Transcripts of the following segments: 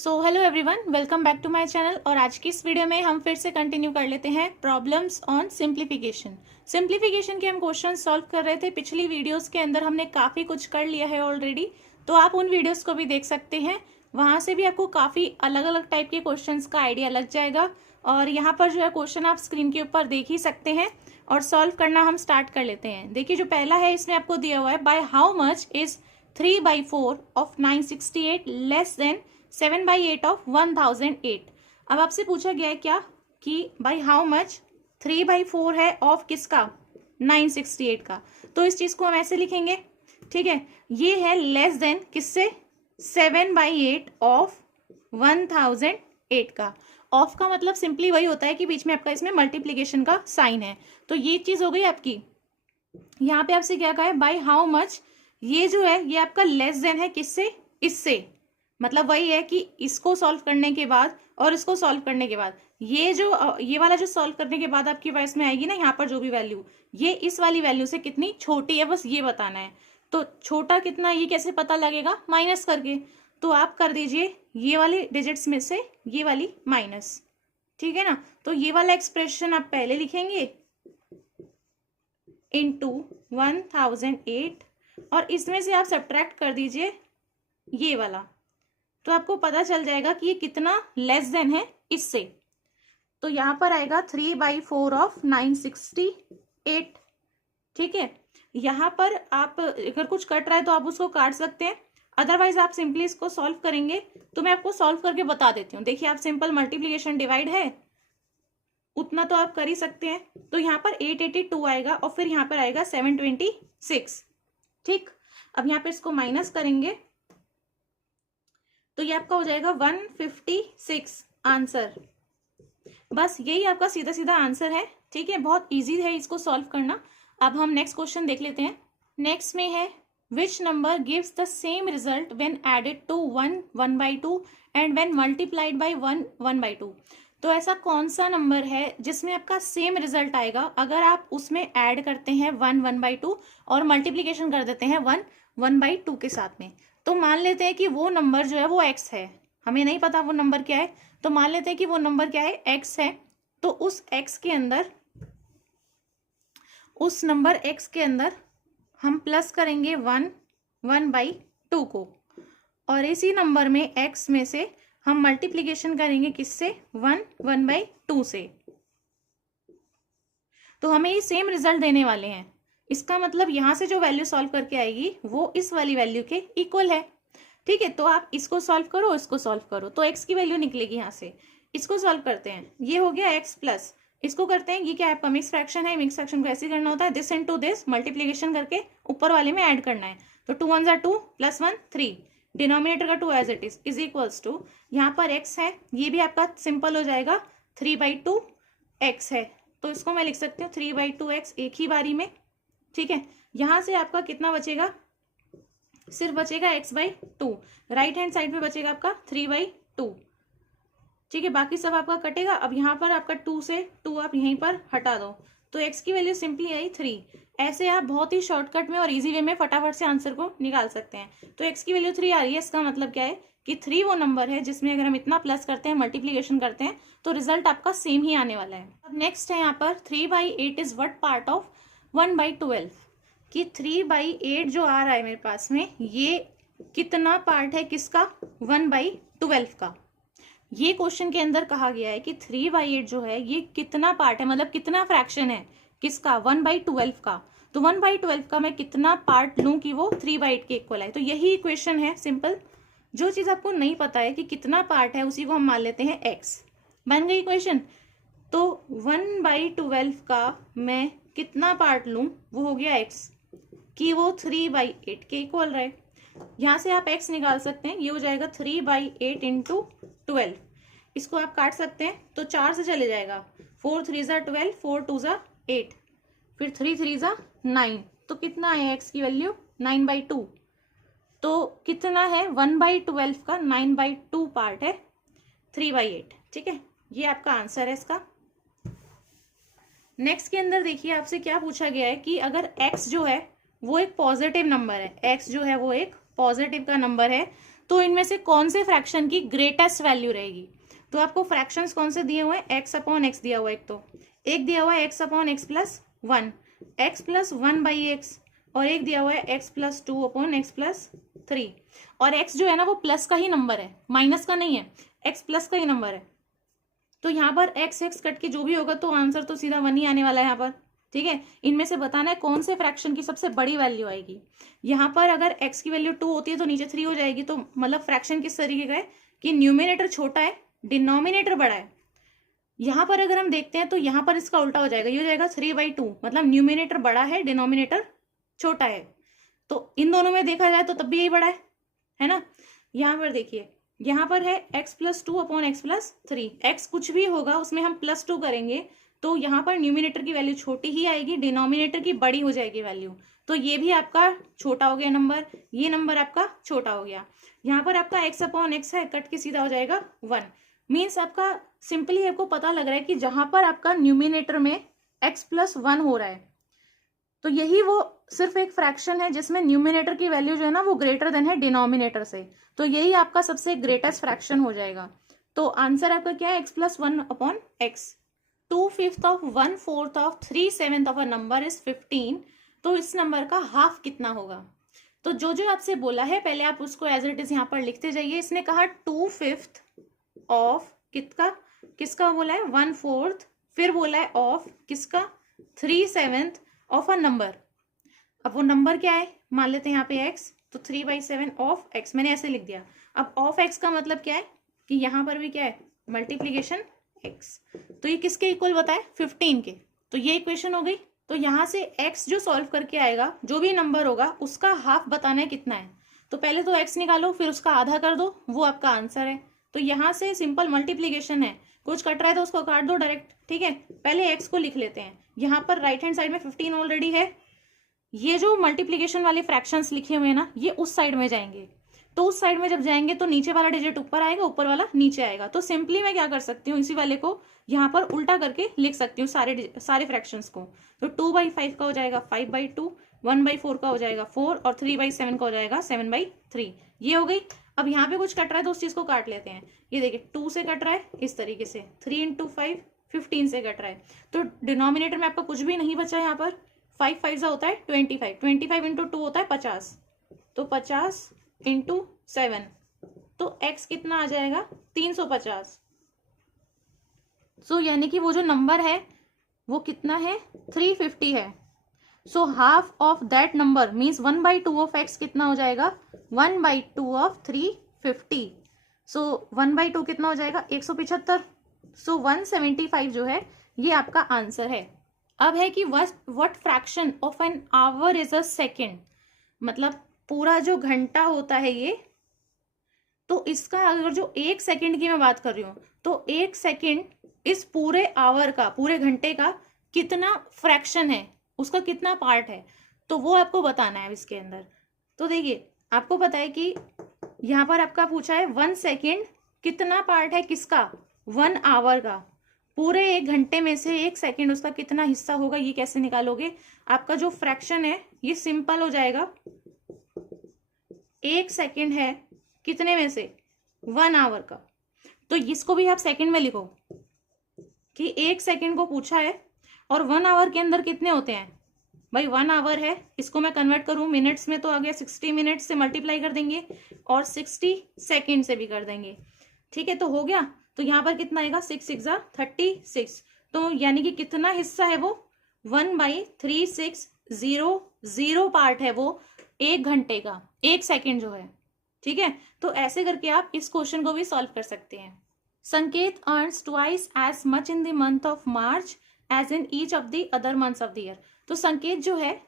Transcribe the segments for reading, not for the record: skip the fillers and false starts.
So hello everyone, welcome back to my channel. और आज की इस वीडियो में हम फिर से कंटिन्यू कर लेते हैं प्रॉब्लम्स ऑन सिंप्लीफिकेशन। सिंप्लीफिकेशन के हम क्वेश्चन सॉल्व कर रहे थे। पिछली वीडियोस के अंदर हमने काफ़ी कुछ कर लिया है ऑलरेडी, तो आप उन वीडियोस को भी देख सकते हैं। वहाँ से भी आपको काफ़ी अलग अलग टाइप के क्वेश्चन का आइडिया लग जाएगा। और यहाँ पर जो है क्वेश्चन आप स्क्रीन के ऊपर देख ही सकते हैं और सॉल्व करना हम स्टार्ट कर लेते हैं। देखिए, जो पहला है इसमें आपको दिया हुआ है, by how much is 3/4 of 968 less than 7/8 of 1008। अब आपसे पूछा गया है क्या कि भाई हाउ मच 3/4 है ऑफ किसका, 968 का। तो इस चीज को हम ऐसे लिखेंगे, ठीक है। ये है लेस देन किससे, 7/8 ऑफ 1008 का। ऑफ का मतलब सिंपली वही होता है कि बीच में आपका इसमें मल्टीप्लीकेशन का साइन है। तो ये चीज हो गई आपकी। यहाँ पे आपसे क्या कहा है, बाय हाउ मच, ये जो है ये आपका लेस देन है किससे, इससे। मतलब वही है कि इसको सॉल्व करने के बाद और इसको सॉल्व करने के बाद ये वाला जो सॉल्व करने के बाद आपकी पास में आएगी ना, यहाँ पर जो भी वैल्यू, ये इस वाली वैल्यू से कितनी छोटी है, बस ये बताना है। तो छोटा कितना, ये कैसे पता लगेगा, माइनस करके। तो आप कर दीजिए ये वाले डिजिट्स में से ये वाली माइनस, ठीक है ना। तो ये वाला एक्सप्रेशन आप पहले लिखेंगे इंटू 1008 और इसमें से आप सब्ट्रैक्ट कर दीजिए ये वाला। तो आपको पता चल जाएगा कि ये कितना लेस देन है इससे। तो यहां पर आएगा 3/4 ऑफ 968, ठीक है। यहां पर आप अगर कुछ कट रहा है तो आप उसको काट सकते हैं, अदरवाइज आप सिंपली इसको सॉल्व करेंगे। तो मैं आपको सॉल्व करके बता देती हूँ। देखिए, आप सिंपल मल्टीप्लीकेशन डिवाइड है उतना तो आप कर ही सकते हैं। तो यहाँ पर 882 आएगा और फिर यहाँ पर आएगा 726, ठीक। अब यहाँ पे इसको माइनस करेंगे तो ये आपका हो जाएगा 156 आंसर। बस यही आपका सीधा सीधा आंसर है, ठीक है। बहुत इजी है इसको सॉल्व करना। अब हम नेक्स्ट क्वेश्चन देख लेते हैं। नेक्स्ट में है, which number gives the same result when added to 1 1/2 and when multiplied by 1 1/2। तो ऐसा कौन सा नंबर है जिसमें आपका सेम रिजल्ट आएगा अगर आप उसमें ऐड करते हैं 1 1/2 और मल्टीप्लीकेशन कर देते हैं 1 1/2 के साथ में। तो मान लेते हैं कि वो नंबर जो है वो x है, हमें नहीं पता वो नंबर क्या है, तो मान लेते हैं कि वो नंबर क्या है, x है। तो उस x के अंदर, उस नंबर x के अंदर हम प्लस करेंगे 1 1/2 को, और इसी नंबर में x में से हम मल्टीप्लीकेशन करेंगे किससे, 1 1/2 से। तो हमें ये सेम रिजल्ट देने वाले हैं। इसका मतलब यहां से जो वैल्यू सॉल्व करके आएगी वो इस वाली वैल्यू के इक्वल है, ठीक है। तो आप इसको सॉल्व करो, इसको सॉल्व करो, तो x की वैल्यू निकलेगी यहाँ से। इसको सॉल्व करते हैं, ये हो गया x प्लस, इसको करते हैं, ये क्या है आपका मिक्स फ्रैक्शन है। मिक्स फ्रैक्शन को ऐसे करना होता है, दिस इनटू दिस, मल्टीप्लीकेशन करके ऊपर वाले में ऐड करना है। तो 2 1 2 + 1 3, डिनोमिनेटर का 2 as it is equals to, यहाँ पर x है, ये भी आपका सिंपल हो जाएगा 3/2 x है। तो इसको मैं लिख सकती हूँ 3/2 x एक ही बारी में, ठीक है। यहां से आपका कितना बचेगा, सिर्फ बचेगा x/2, राइट हैंड साइड में बचेगा आपका 3/2, ठीक है। बाकी सब आपका कटेगा। अब यहाँ पर आपका 2 से 2 आप यहीं पर हटा दो, तो x की वैल्यू सिंपली आई 3। ऐसे आप बहुत ही शॉर्टकट में और इजी वे में फटाफट से आंसर को निकाल सकते हैं। तो x की वैल्यू 3 आ रही है, इसका मतलब क्या है कि 3 वो नंबर है जिसमें अगर हम इतना प्लस करते हैं, मल्टीप्लीकेशन करते हैं, तो रिजल्ट आपका सेम ही आने वाला है। अब नेक्स्ट है यहाँ पर 3/8 इज व्हाट पार्ट ऑफ 1/12, कि 3/8 जो आ रहा है मेरे पास में, ये कितना पार्ट है किसका, 1/12 का। ये क्वेश्चन के अंदर कहा गया है कि 3/8 जो है ये कितना पार्ट है, मतलब कितना फ्रैक्शन है किसका, 1/12 का। तो 1/12 का मैं कितना पार्ट लूं कि वो 3/8 के इक्वल है। तो यही इक्वेशन है सिंपल। जो चीज आपको नहीं पता है कि कितना पार्ट है, उसी को हम मान लेते हैं x। बन गई इक्वेशन। तो 1/12 का मैं कितना पार्ट लूं, वो हो गया x, कि वो 3/8 के इक्वल रहे। यहां से आप x निकाल सकते हैं, ये हो जाएगा 3/8 इंटू 12। इसको आप काट सकते हैं तो 4 से चले जाएगा, 4 3 = 12, 4 2 = 8, फिर 3 3 = 9। तो कितना है x की वैल्यू, 9/2। तो कितना है 1/12 का 9/2 पार्ट है 3/8, ठीक है। ये आपका आंसर है इसका। नेक्स्ट के अंदर देखिए आपसे क्या पूछा गया है कि अगर x जो है वो एक पॉजिटिव नंबर है, x जो है वो एक पॉजिटिव का नंबर है, तो इनमें से कौन से फ्रैक्शन की ग्रेटेस्ट वैल्यू रहेगी। तो आपको फ्रैक्शंस कौन से दिए हुए हैं, एक्स अपॉन एक्स दिया हुआ है, एक दिया हुआ है x upon x plus 1, x plus 1 by x, और एक दिया हुआ है x plus 2 upon x plus 3। और एक्स जो है ना वो प्लस का ही नंबर है, माइनस का नहीं है, एक्स प्लस का ही नंबर है। तो यहाँ पर एक्स एक्स कट के जो भी होगा तो आंसर तो सीधा 1 ही आने वाला है यहाँ पर। ठीक है, इनमें से बताना है कौन से फ्रैक्शन की सबसे बड़ी वैल्यू आएगी। यहाँ पर अगर x की वैल्यू 2 होती है तो नीचे 3 हो जाएगी। तो मतलब फ्रैक्शन किस तरीके का है कि न्यूमिनेटर छोटा है, डिनोमिनेटर बड़ा है। यहाँ पर अगर हम देखते हैं तो यहाँ पर इसका उल्टा हो जाएगा, ये हो जाएगा 3/2, मतलब न्यूमिनेटर बड़ा है, डिनोमिनेटर छोटा है। तो इन दोनों में देखा जाए तो तब भी यही बड़ा है ना। यहाँ पर देखिए, यहाँ पर है x plus 2 upon x plus 3, x कुछ भी होगा उसमें हम प्लस 2 करेंगे तो यहाँ पर न्यूमिनेटर की वैल्यू छोटी ही आएगी, डिनोमिनेटर की बड़ी हो जाएगी वैल्यू। तो ये भी आपका छोटा हो गया नंबर, ये नंबर आपका छोटा हो गया। यहाँ पर आपका x अपॉन एक्स है, कट के सीधा हो जाएगा 1। मीन्स आपका सिंपली आपको पता लग रहा है कि जहां पर आपका न्यूमिनेटर में x प्लस 1 हो रहा है तो यही वो सिर्फ एक फ्रैक्शन है जिसमें न्यूमिनेटर की वैल्यू जो है ना वो ग्रेटर देन है डिनोमिनेटर से। तो यही आपका सबसे ग्रेटेस्ट फ्रैक्शन हो जाएगा। तो आंसर आपका क्या है, x plus 1 upon x. 2/5 of 1/4 of 3/7 of a number is 15। तो इस नंबर का हाफ कितना होगा। तो जो जो आपसे बोला है पहले आप उसको एज इट इज यहाँ पर लिखते जाइए। इसने कहा 2/5 ऑफ किसका बोला है 1/4, फिर बोला है ऑफ किसका 3/7 ऑफ अ नंबर। अब वो नंबर क्या है, मान लेते हैं यहाँ पे x, तो 3/7 ऑफ x मैंने ऐसे लिख दिया। अब ऑफ x का मतलब क्या है कि यहाँ पर भी क्या है मल्टीप्लीकेशन x। तो ये किसके इक्वल बताए 15 के। तो ये इक्वेशन हो गई। तो यहाँ से x जो सॉल्व करके आएगा जो भी नंबर होगा उसका हाफ बताना है कितना है। तो पहले तो x निकालो फिर उसका आधा कर दो, वो आपका आंसर है। तो यहाँ से सिंपल मल्टीप्लीकेशन है, कुछ कट रहा है तो उसको काट दो डायरेक्ट। ठीक है, पहले x को लिख लेते हैं। यहाँ पर राइट हैंड साइड में 15 ऑलरेडी है। ये जो मल्टीप्लीकेशन वाले फ्रैक्शंस लिखे हुए हैं ना ये उस साइड में जाएंगे। तो उस साइड में जब जाएंगे तो नीचे वाला डिजिट ऊपर आएगा, ऊपर वाला नीचे आएगा। तो सिंपली मैं क्या कर सकती हूँ, इसी वाले को यहाँ पर उल्टा करके लिख सकती हूँ सारे फ्रैक्शंस को। तो 2/5 का हो जाएगा 5/2, 1/4 का हो जाएगा 4 और 3/7 का हो जाएगा 7/3। ये हो गई। अब यहाँ पे कुछ कट रहा है तो उस चीज को काट लेते हैं। ये देखिए 2 से कट रहा है इस तरीके से, 3 × 5 15 से कट रहा है। तो डिनोमिनेटर में आपका कुछ भी नहीं बचा यहाँ पर। 5 5 होता है 25, 25 × 2 होता है 50, तो 50 × 7, तो x कितना आ जाएगा 350। सो यानी कि वो जो नंबर है वो कितना है 350 है। So half of that number means 1/2 of x कितना हो जाएगा 1/2 ऑफ 350। सो 1/2 कितना हो जाएगा 175। सो 175 जो है ये आपका आंसर है। अब है कि what fraction of an hour is a second, मतलब पूरा जो घंटा होता है ये, तो इसका अगर जो 1 सेकेंड की मैं बात कर रही हूँ तो 1 सेकेंड इस पूरे आवर का, पूरे घंटे का कितना फ्रैक्शन है, उसका कितना पार्ट है, तो वो आपको बताना है इसके अंदर। तो देखिए आपको पता है कि यहाँ पर आपका पूछा है 1 सेकेंड कितना पार्ट है किसका 1 आवर का। पूरे 1 घंटे में से 1 सेकेंड उसका कितना हिस्सा होगा, ये कैसे निकालोगे। आपका जो फ्रैक्शन है ये सिंपल हो जाएगा। 1 सेकेंड है कितने में से 1 आवर का, तो इसको भी आप सेकेंड में लिखो कि 1 सेकेंड को पूछा है और 1 आवर के अंदर कितने होते हैं भाई 1 आवर है, इसको मैं कन्वर्ट करूं मिनट्स में तो आ गया 60 मिनट्स से मल्टीप्लाई कर देंगे और 60 सेकेंड से भी कर देंगे। ठीक है, तो हो गया। तो यहाँ पर कितना आएगा 6 6 36। तो यानी कि कितना हिस्सा है वो 1/3600 पार्ट है वो 1 घंटे का 1 सेकेंड जो है। ठीक है, तो ऐसे करके आप इस क्वेश्चन को भी सॉल्व कर सकते हैं। Sanket earns twice as much in the month of March as in each of the other months of the year. तो संकेत जो है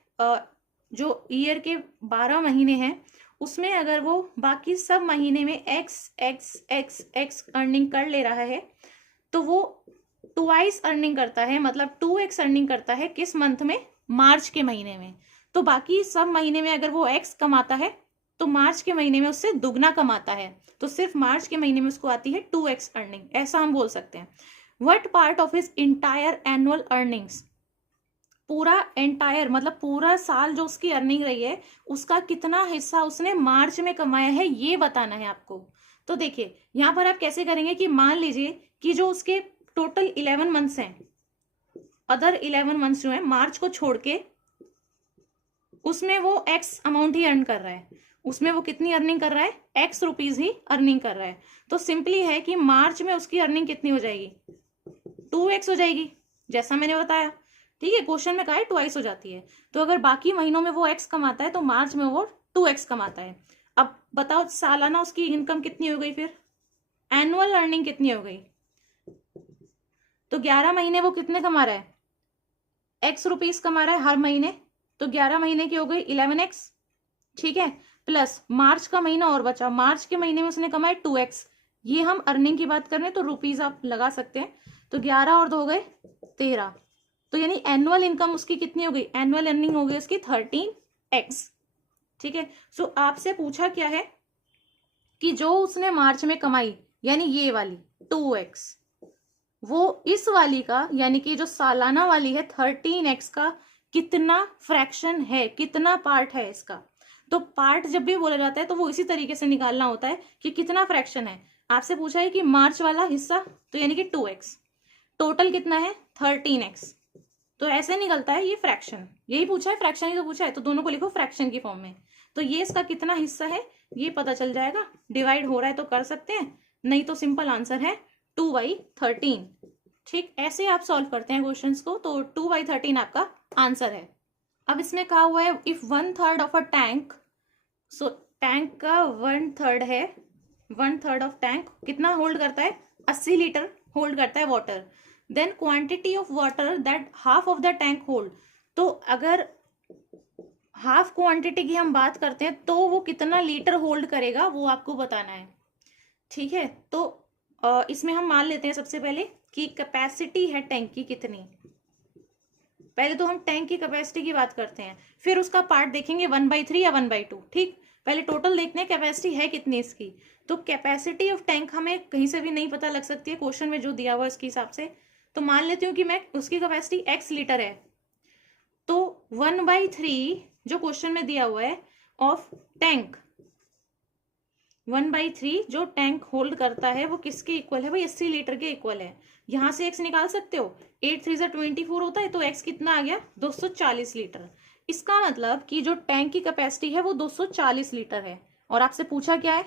जो ईयर के 12 महीने हैं उसमें अगर वो बाकी सब महीने में x अर्निंग कर ले रहा है तो वो ट्वाइस अर्निंग करता है, मतलब 2x अर्निंग करता है किस मंथ में, मार्च के महीने में। तो बाकी सब महीने में अगर वो x कमाता है तो मार्च के महीने में उससे दुगना कमाता है, तो सिर्फ मार्च के महीने में उसको आती है 2x अर्निंग, ऐसा हम बोल सकते हैं। What part of his entire annual earnings, पूरा एंटायर मतलब पूरा साल जो उसकी अर्निंग रही है उसका कितना हिस्सा उसने मार्च में कमाया है ये बताना है आपको। तो देखिए यहाँ पर आप कैसे करेंगे कि मान लीजिए कि जो उसके टोटल 11 मंथ्स हैं, अदर 11 मंथ्स जो है मार्च को छोड़ के, उसमें वो एक्स अमाउंट ही अर्न कर रहा है, उसमें वो कितनी अर्निंग कर रहा है, एक्स रुपीज ही अर्निंग कर रहा है। तो सिंपली है कि मार्च में उसकी अर्निंग कितनी हो जाएगी, 2x हो जाएगी, जैसा मैंने बताया। ठीक है, क्वेश्चन में कहा है 2x हो जाती है। तो अगर बाकी महीनों में वो x कमाता है तो मार्च में वो 2x कमाता है। अब बताओ सालाना उसकी इनकम कितनी हो गई, फिर एनुअल अर्निंग कितनी हो गई। तो 11 महीने वो कितने कमा रहा है, x रुपीज कमा रहा है हर महीने, तो 11 महीने की हो गई 11x। ठीक है, प्लस मार्च का महीना और बचा, मार्च के महीने में उसने कमाए 2x। ये हम अर्निंग की बात कर रहे हैं तो रुपीज आप लगा सकते हैं। तो 11 और 2 हो गए 13। तो यानी एनुअल इनकम उसकी कितनी हो गई, एनुअल अर्निंग हो गई उसकी 13x। ठीक है, सो आपसे पूछा क्या है कि जो उसने मार्च में कमाई यानी ये वाली 2x, वो इस वाली का यानी कि जो सालाना वाली है 13x का कितना फ्रैक्शन है, कितना पार्ट है इसका। तो पार्ट जब भी बोला जाता है तो वो इसी तरीके से निकालना होता है कि कितना फ्रैक्शन है। आपसे पूछा है कि मार्च वाला हिस्सा तो यानी कि 2x, टोटल कितना है 13x, तो ऐसे निकलता है ये फ्रैक्शन। यही पूछा है, फ्रैक्शन ही तो पूछा है, तो दोनों को लिखो फ्रैक्शन की फॉर्म में। तो ये इसका कितना हिस्सा है ये पता चल जाएगा। डिवाइड हो रहा है तो कर सकते हैं, नहीं तो सिंपल आंसर है 2/13। ठीक, ऐसे आप सॉल्व करते हैं क्वेश्चंस को। तो 2/13 आपका आंसर है। अब इसमें कहा हुआ है if 1/3 of a tank, so tank का 1/3 है, 1/3 ऑफ टैंक कितना होल्ड करता है, 80 लीटर होल्ड करता है water, then quantity of water that half of the tank hold. तो अगर हाफ क्वांटिटी की हम बात करते हैं तो वो कितना लीटर होल्ड करेगा वो आपको बताना है। ठीक है, तो इसमें हम मान लेते हैं सबसे पहले कि कैपेसिटी है टैंक की कितनी। पहले तो हम टैंक की कैपेसिटी की बात करते हैं, फिर उसका पार्ट देखेंगे 1/3 या 1/2। ठीक, पहले टोटल देखते हैं कैपेसिटी है कितनी इसकी। तो कैपेसिटी ऑफ टैंक हमें कहीं से भी नहीं पता लग सकती है, क्वेश्चन में जो दिया हुआ है उसके हिसाब से। तो मान लेती हूँ कि मैं उसकी कैपेसिटी x लीटर है, तो 1/3 जो क्वेश्चन में दिया हुआ है ऑफ टैंक, 1/3 जो टैंक होल्ड करता है वो किसके इक्वल है भाई, 80 लीटर के इक्वल है। यहां से x निकाल सकते हो, 8 3 24 होता है, तो x कितना आ गया 240 लीटर। इसका मतलब कि जो टैंक की कैपेसिटी है वो 240 लीटर है। और आपसे पूछा क्या है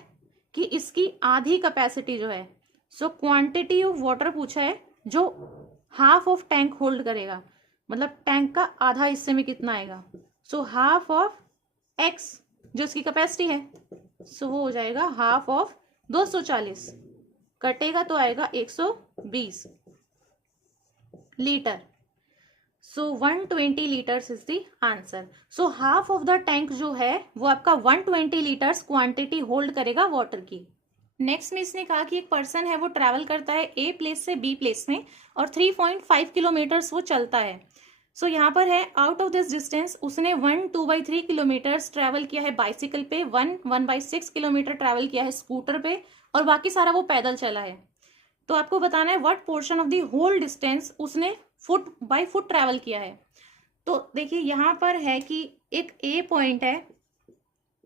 कि इसकी आधी कैपेसिटी जो है, सो क्वांटिटी ऑफ वाटर पूछा है जो हाफ ऑफ टैंक होल्ड करेगा, मतलब टैंक का आधा हिस्से में कितना आएगा। सो हाफ ऑफ x जो इसकी कैपेसिटी है, सो वो हो जाएगा हाफ ऑफ 240, कटेगा तो आएगा 120 litre. So 120 litres is the answer. So half of the tank जो है वो आपका 120 लीटर्स क्वांटिटी होल्ड करेगा वाटर की। नेक्स्ट में इसने कहा कि एक पर्सन है वो ट्रैवल करता है ए प्लेस से बी प्लेस में और 3.5 किलोमीटर्स वो चलता है। सो यहाँ पर है आउट ऑफ दिस डिस्टेंस उसने 2/3 किलोमीटर्स ट्रैवल किया है बाइसिकल पे, 1/6 किलोमीटर ट्रैवल किया है स्कूटर पे, और बाकी सारा वो पैदल चला है। तो आपको बताना है what portion of the whole distance उसने फुट बाय फुट ट्रैवल किया है। तो देखिए यहाँ पर है कि एक ए पॉइंट है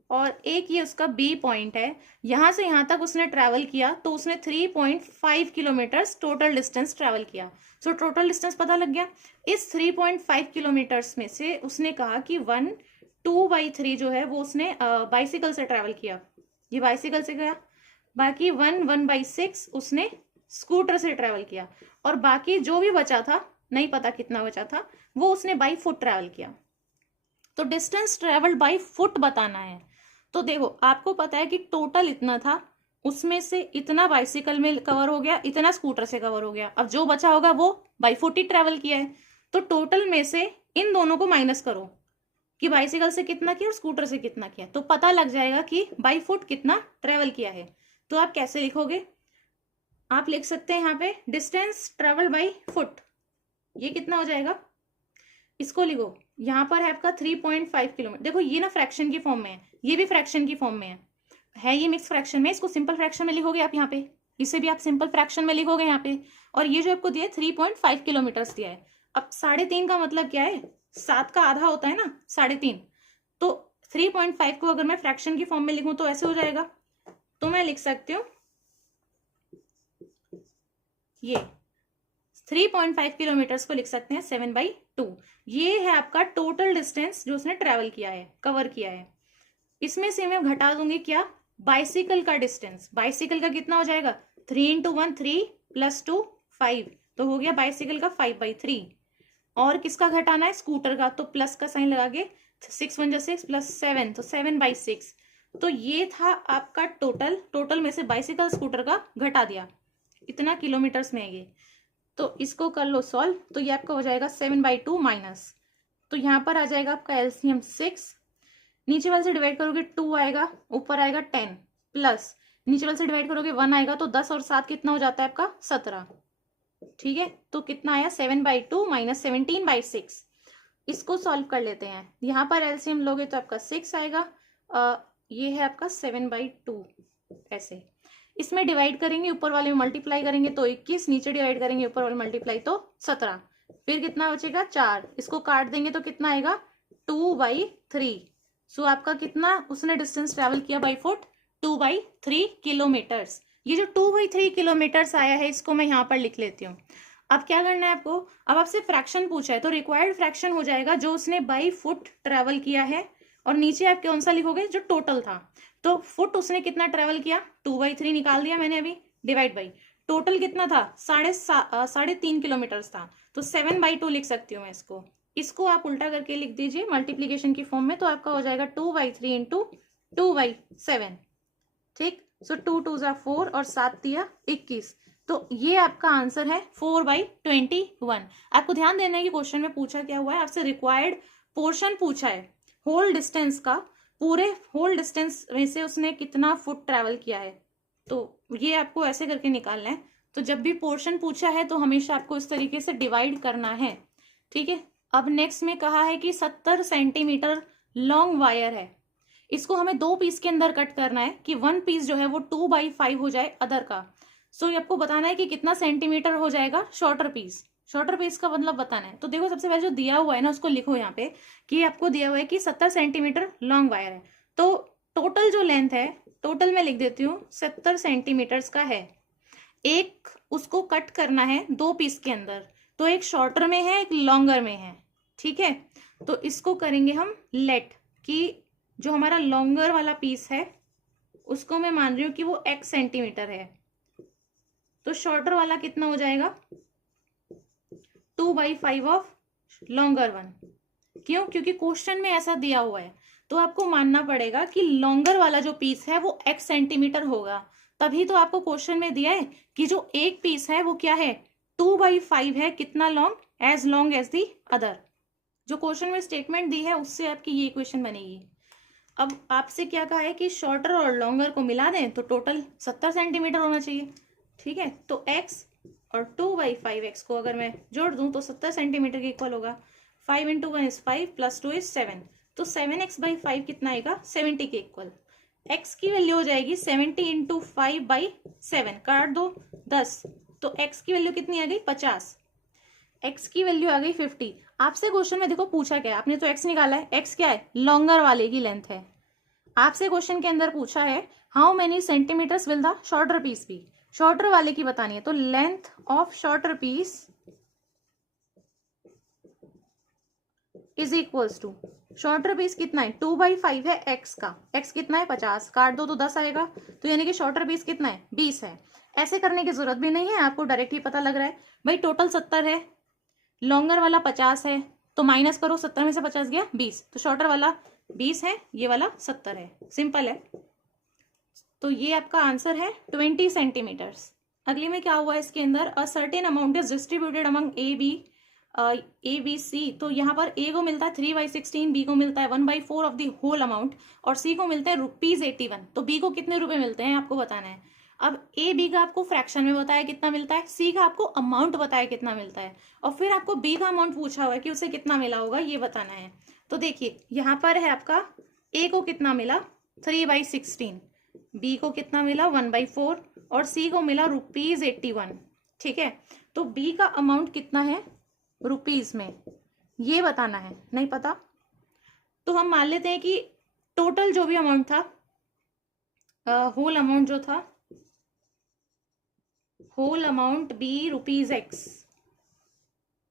और एक ये उसका बी पॉइंट है, यहां से यहां तक उसने ट्रैवल किया तो उसने 3.5 किलोमीटर्स टोटल डिस्टेंस ट्रैवल किया। सो टोटल डिस्टेंस पता लग गया। इस 3.5 किलोमीटर्स में से उसने कहा कि 2/3 जो है वो उसने बाइसिकल से ट्रैवल किया, ये बाइसिकल से गया, बाकी 1/6 उसने स्कूटर से ट्रैवल किया, और बाकी जो भी बचा था नहीं पता कितना बचा था वो उसने बाई फुट ट्रैवल किया। तो डिस्टेंस ट्रेवल्ड बाई फुट बताना है। तो देखो आपको पता है कि टोटल इतना था, उसमें से इतना बाइसिकल में कवर हो गया, इतना स्कूटर से कवर हो गया, अब जो बचा होगा वो बाई फुट ही ट्रेवल किया है। तो टोटल में से इन दोनों को माइनस करो कि बाइसिकल से कितना किया और स्कूटर से कितना किया, तो पता लग जाएगा कि बाई फुट कितना ट्रेवल किया है। तो आप कैसे लिखोगे, आप लिख सकते हैं यहाँ पे डिस्टेंस ट्रेवल बाई फुट, ये कितना हो जाएगा, इसको लिखो यहाँ पर है आपका 3.5 किलोमीटर। देखो ये ना फ्रैक्शन की फॉर्म में है, ये भी फ्रैक्शन की फॉर्म में है ये मिक्स फ्रैक्शन में, इसको सिंपल फ्रैक्शन में लिखोगे आप यहाँ पे, इसे भी आप सिंपल फ्रैक्शन में लिखोगे यहाँ पे। और ये जो आपको दिया है 3.5 किलोमीटर दिया है। अब 3.5 का मतलब क्या है, 7 का आधा होता है ना 3.5, तो 3.5 को अगर मैं फ्रैक्शन की फॉर्म में लिखूं तो ऐसे हो जाएगा। तो मैं लिख सकती हूँ ये 3.5 किलोमीटर्स को लिख सकते हैं 7/2। ये है आपका टोटल डिस्टेंस जो उसने ट्रेवल किया है, कवर किया है। इसमें से मैं घटा दूंगी क्या, बाइसिकल का डिस्टेंस। बाइसिकल का कितना हो जाएगा, 3 × 1 3 + 2 5, तो हो गया बाइसिकल का 5/3। और किसका घटाना है, स्कूटर का, तो प्लस का साइन लगा के 6 × 1 = 6 + 7 तो 7/6। तो ये था आपका टोटल में से बाइसिकल स्कूटर का घटा दिया, इतना किलोमीटर्स में है ये। तो इसको कर लो सॉल्व, तो ये आपका हो जाएगा 7/2 माइनस, तो यहाँ पर आ जाएगा आपका एलसीएम 6, नीचे वाले से डिवाइड करोगे 2 आएगा, ऊपर आएगा 10, प्लस नीचे वाले से डिवाइड करोगे 1 आएगा, तो 10 और 7 कितना हो जाता है आपका 17। ठीक है, तो कितना आया 7/2 माइनस 17/6। इसको सॉल्व कर लेते हैं, यहाँ पर एलसीएम लोगे तो आपका 6 आएगा, ये है आपका 7/2 ऐसे। इसमें डिवाइड करेंगे, ऊपर वाले में मल्टीप्लाई करेंगे तो 21, नीचे डिवाइड करेंगे ऊपर वाले मल्टीप्लाई तो 17, फिर कितना बचेगा 4, इसको काट देंगे तो कितना आएगा 2/3। सो आपका कितना उसने डिस्टेंस ट्रेवल किया बाई फुट, 2/3 किलोमीटर्स। ये जो 2/3 किलोमीटर्स आया है इसको मैं यहाँ पर लिख लेती हूँ। अब क्या करना है आपको, अब आपसे फ्रैक्शन पूछा है तो रिक्वायर्ड फ्रैक्शन हो जाएगा जो उसने बाई फुट ट्रेवल किया है, और नीचे आप कौन सा लिखोगे, जो टोटल था। तो फुट उसने कितना ट्रेवल किया, 2/3 निकाल दिया मैंने अभी, डिवाइड बाई टोटल कितना था, 3.5 किलोमीटर्स था, तो 7/2 लिख सकती हूँ मैं इसको। इसको आप उल्टा करके लिख दीजिए मल्टीप्लीकेशन की फॉर्म में, तो आपका हो जाएगा 2/3 × 2/7। ठीक, सो 2 2 = 4 और 7 दिया 21, तो ये आपका आंसर है 4/21। आपको ध्यान देना है कि क्वेश्चन में पूछा क्या हुआ है, आपसे रिक्वायर्ड पोर्शन पूछा है होल डिस्टेंस का, पूरे होल डिस्टेंस में से उसने कितना फुट ट्रेवल किया है, तो ये आपको ऐसे करके निकालना है। तो जब भी पोर्शन पूछा है तो हमेशा आपको इस तरीके से डिवाइड करना है। ठीक है, अब नेक्स्ट में कहा है कि 70 सेंटीमीटर लॉन्ग वायर है, इसको हमें 2 पीस के अंदर कट करना है कि 1 पीस जो है वो 2/5 हो जाए अदर का। सो ये आपको बताना है कि कितना सेंटीमीटर हो जाएगा शॉर्टर पीस। शॉर्टर पीस का मतलब बताना है, तो देखो सबसे पहले जो दिया हुआ है ना उसको लिखो यहाँ पे, कि आपको दिया हुआ है कि 70 सेंटीमीटर लॉन्ग वायर है, तो टोटल जो लेंथ है, टोटल मैं लिख देती हूँ 70 सेंटीमीटर्स का है। एक उसको कट करना है 2 पीस के अंदर, तो एक शॉर्टर में है एक लॉन्गर में है। ठीक है, तो इसको करेंगे हम लेट, कि जो हमारा लॉन्गर वाला पीस है उसको मैं मान रही हूँ कि वो x सेंटीमीटर है, तो शॉर्टर वाला कितना हो जाएगा 2/5 ऑफ लॉन्गर वन। क्यों, क्योंकि क्वेश्चन में ऐसा दिया हुआ है, तो आपको मानना पड़ेगा कि लॉन्गर वाला जो पीस है वो x सेंटीमीटर होगा, तभी तो आपको क्वेश्चन में दिया है कि जो एक पीस है वो क्या है 2/5 है, कितना long, as long as the other. जो क्वेश्चन में स्टेटमेंट दी है उससे आपकी ये इक्वेशन बनेगी। अब आपसे क्या कहा है कि शॉर्टर और लॉन्गर को मिला दें तो टोटल 70 सेंटीमीटर होना चाहिए। ठीक है, तो x और 2/5x को अगर मैं जोड़ दूं तो 70 सेंटीमीटर के इक्वल होगा। 5 × 1 = 5 + 2 = 7, तो 7x/5 कितना आएगा 70 के इक्वल। x की वैल्यू हो जाएगी 70 × 5/7, काट दो 10, तो x की वैल्यू कितनी आ गई 50, x की वैल्यू आ गई 50। आपसे क्वेश्चन में देखो पूछा क्या है, आपने तो x निकाला है, x क्या है लॉन्गर वाले की लेंथ है। आपसे क्वेश्चन के अंदर पूछा है how many centimetres will the shorter piece be, shorter वाले की बतानी है, तो length of shorter piece is equals to, shorter piece कितना है 2/5 है x का, x कितना है 50, काट दो तो 10 आएगा, तो यानी कि शॉर्टर पीस कितना है 20 है। ऐसे करने की जरूरत भी नहीं है, आपको डायरेक्ट ही पता लग रहा है भाई टोटल 70 है, लॉन्गर वाला 50 है, तो माइनस करो 70 में से 50 गया 20, तो शॉर्टर वाला 20 है, ये वाला 70 है, सिंपल है। तो ये आपका आंसर है 20 सेंटीमीटर्स। अगले में क्या हुआ है इसके अंदर, a certain amount is distributed among A B C, तो यहाँ पर ए को मिलता है 3/16, बी को मिलता है 1/4 ऑफ द होल अमाउंट, और सी को मिलता है ₹81। तो बी को कितने रुपए मिलते हैं आपको बताना है। अब ए बी का आपको फ्रैक्शन में बताया कितना मिलता है, सी का आपको अमाउंट बताया कितना मिलता है, और फिर आपको बी का अमाउंट पूछा हुआ है कि उसे कितना मिला होगा ये बताना है। तो देखिए यहाँ पर है आपका ए को कितना मिला 3/16, बी को कितना मिला 1/4, और सी को मिला ₹81। ठीक है, तो बी का अमाउंट कितना है रुपीज में, ये बताना है, नहीं पता तो हम मान लेते हैं कि टोटल जो भी अमाउंट था, होल अमाउंट जो था, whole amount be rupees x,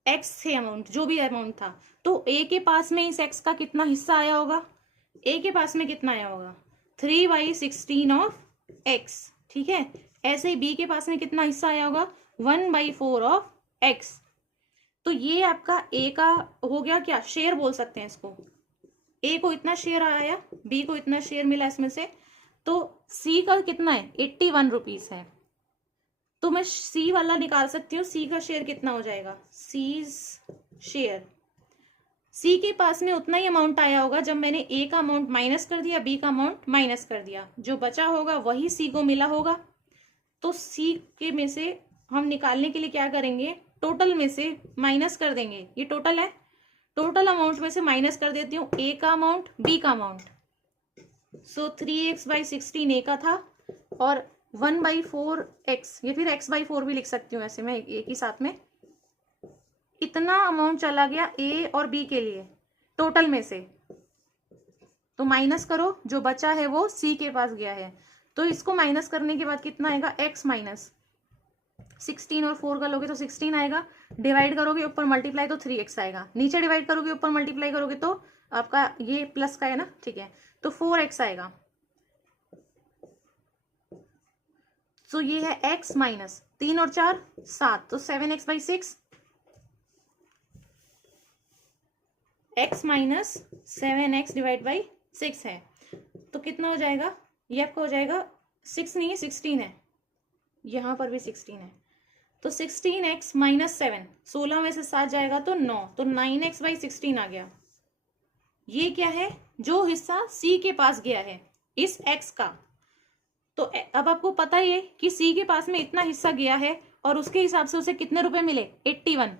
x थे अमाउंट, जो भी अमाउंट था, तो ए के पास में इस एक्स का कितना हिस्सा आया होगा, ए के पास में कितना आया होगा 3/16 ऑफ एक्स, ठीक है। ऐसे ही बी के पास में कितना हिस्सा आया होगा 1/4 ऑफ एक्स। तो ये आपका ए का हो गया, क्या शेयर बोल सकते हैं इसको, ए को इतना शेयर आया, बी को इतना शेयर मिला इसमें से, तो सी का कितना है 81 रुपीज है, तो मैं सी वाला निकाल सकती हूँ, सी का शेयर कितना हो जाएगा, सीज शेयर, सी के पास में उतना ही अमाउंट आया होगा जब मैंने ए का अमाउंट माइनस कर दिया, बी का अमाउंट माइनस कर दिया, जो बचा होगा वही सी को मिला होगा। तो सी के में से हम निकालने के लिए क्या करेंगे, टोटल में से माइनस कर देंगे, ये टोटल है, टोटल अमाउंट में से माइनस कर देती हूँ ए का अमाउंट, बी का अमाउंट। सो 3x/16 ए का था और 1/4x, या फिर x/4 भी लिख सकती हूँ ऐसे मैं एक ही साथ में, इतना अमाउंट चला गया ए और बी के लिए टोटल में से, तो माइनस करो, जो बचा है वो सी के पास गया है, तो इसको माइनस करने के बाद कितना आएगा x-16 और 4 का लोगे तो 16 आएगा, डिवाइड करोगे ऊपर मल्टीप्लाई तो 3x आएगा, नीचे डिवाइड करोगे ऊपर मल्टीप्लाई करोगे तो आपका ये प्लस का है ना, ठीक है, तो 4x आएगा। तो ये है x माइनस 3 और 4 7, तो 7x/6, x minus 7x divide by 6 है, तो कितना हो जाएगा, ये आपका हो जाएगा 6 नहीं है 16 है, यहां पर भी 16 है, तो 16x माइनस 7, 16 में से 7 जाएगा तो 9, तो 9x/16 आ गया। ये क्या है, जो हिस्सा सी के पास गया है इस x का, तो अब आपको पता ही है कि सी के पास में इतना हिस्सा गया है और उसके हिसाब से उसे कितने रुपए मिले 81,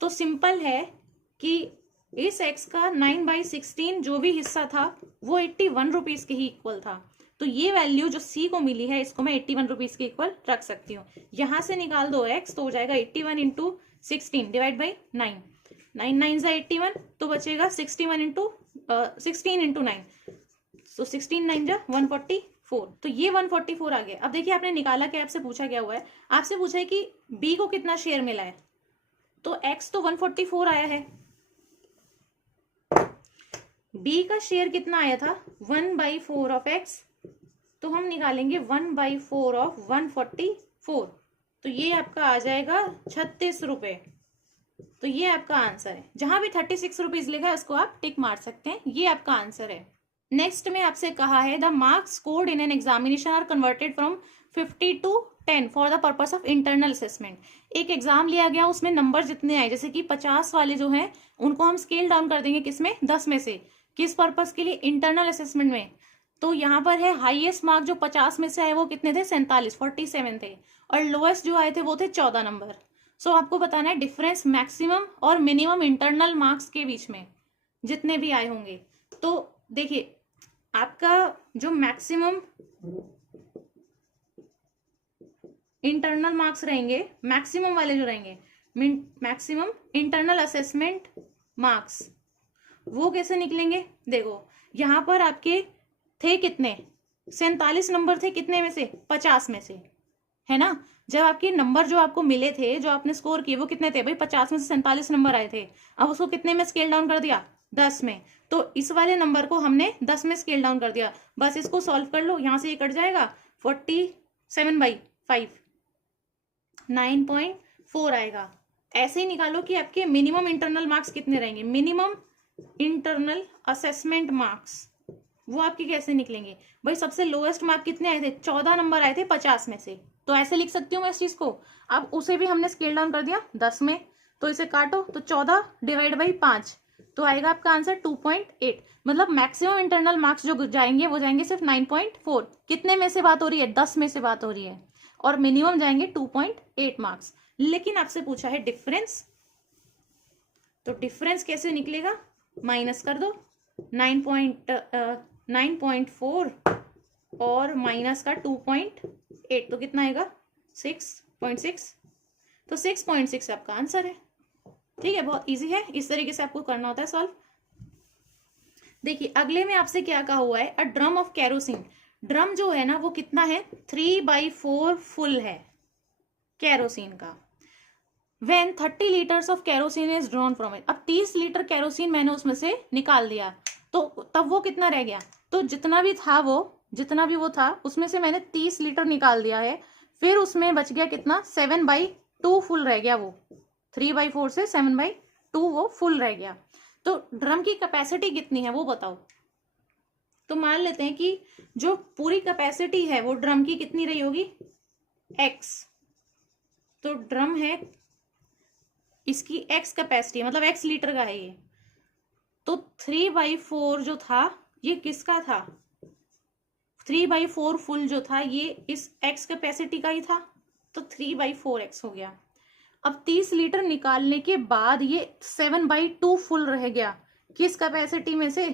तो सिंपल है कि इस x का 9/16 जो भी हिस्सा था वो 81 रुपीज के ही इक्वल था, तो ये वैल्यू जो सी को मिली है इसको मैं 81 रुपीज के इक्वल रख सकती हूँ। यहां से निकाल दो x, तो हो जाएगा 81 इंटू 16 डिवाइड बाई 9, 9 9 81, तो बचेगा 16 इंटू 9, तो 16 9 जा 144, तो ये 144 आ गया। अब देखिए आपने निकाला क्या, आपसे पूछा क्या हुआ है, आपसे पूछा है कि b को कितना शेयर मिला है, तो x तो 144 आया है, b का शेयर कितना आया था 1/4 ऑफ x, तो हम निकालेंगे 1/4 ऑफ 144, तो ये आपका आ जाएगा 36 रुपए, तो ये आपका आंसर है। जहां भी 36 रुपीज लिखा है उसको आप टिक मार सकते हैं, ये आपका आंसर है। नेक्स्ट में आपसे कहा है the marks scored in an examination are converted from 50 to 10 for the purpose of internal assessment. एक एग्जाम लिया गया, उसमें नंबर जितने आए, जैसे कि 50 वाले जो हैं उनको हम स्केल डाउन कर देंगे किसमें 10 में से, किस पर्पस के लिए, इंटरनल असेसमेंट में। तो यहाँ पर है हाईएस्ट मार्क जो 50 में से आए वो कितने थे 47 थे, और लोएस्ट जो आए थे वो थे 14 नंबर। सो आपको बताना है डिफरेंस मैक्सिमम और मिनिमम इंटरनल मार्क्स के बीच में जितने भी आए होंगे। तो देखिए आपका जो मैक्सिमम इंटरनल मार्क्स रहेंगे, मैक्सिमम वाले जो रहेंगे, मैक्सिमम इंटरनल असेसमेंट मार्क्स, वो कैसे निकलेंगे, देखो यहां पर आपके थे कितने 47 नंबर थे, कितने में से 50 में से, है ना। जब आपके नंबर जो आपको मिले थे, जो आपने स्कोर किए वो कितने थे भाई 50 में से 47 नंबर आए थे, अब उसको कितने में स्केल डाउन कर दिया 10 में, तो इस वाले नंबर को हमने 10 में स्केल डाउन कर दिया। बस इसको सॉल्व कर लो, यहां से ये कट जाएगा 47/5 9.4 आएगा। ऐसे ही निकालो कि आपके मिनिमम इंटरनल मार्क्स कितने रहेंगे, मिनिमम इंटरनल असेसमेंट मार्क्स वो आपके कैसे निकलेंगे भाई, सबसे लोएस्ट मार्क कितने आए थे 14 नंबर आए थे 50 में से, तो ऐसे लिख सकती हूँ मैं इस चीज को। अब उसे भी हमने स्केल डाउन कर दिया 10 में, तो इसे काटो तो 14 डिवाइड बाई 5, तो आएगा आपका आंसर 2.8, मतलब मैक्सिमम इंटरनल मार्क्स जो जाएंगे वो जाएंगे सिर्फ 9.4, कितने में से बात हो रही है 10 में से बात हो रही है, और मिनिमम जाएंगे 2.8 मार्क्स। लेकिन आपसे पूछा है डिफरेंस, तो डिफरेंस कैसे निकलेगा, माइनस कर दो 9.4 और माइनस का 2.8, तो कितना आएगा 6.6, तो 6.6 आपका आंसर है। ठीक है, बहुत इजी है, इस तरीके से आपको करना होता है सॉल्व। देखिए अगले में आपसे क्या कहा हुआ है, a drum of kerosene. Drum जो है ना वो कितना है, 3/4 फुल है कैरोसिन का। When 30 litres of kerosene is drawn from it, अब 30 लीटर कैरोसिन मैंने उसमें से निकाल दिया, तो तब वो कितना रह गया, तो जितना भी वो था उसमें से मैंने 30 लीटर निकाल दिया है, फिर उसमें बच गया कितना, 7/2 फुल रह गया वो, 3/4 से 7/2 वो फुल रह गया। तो ड्रम की कैपेसिटी कितनी है वो बताओ। तो मान लेते हैं कि जो पूरी कैपेसिटी है वो ड्रम की कितनी रही होगी, x। तो ड्रम है, इसकी x कैपेसिटी मतलब x लीटर का है ये, तो 3/4 जो था ये किसका था, 3/4 फुल जो था ये इस x कैपेसिटी का ही था, तो 3/4x हो गया। अब 30 लीटर निकालने के बाद ये 7/2 फुल रह गया, किस कैपेसिटी में से,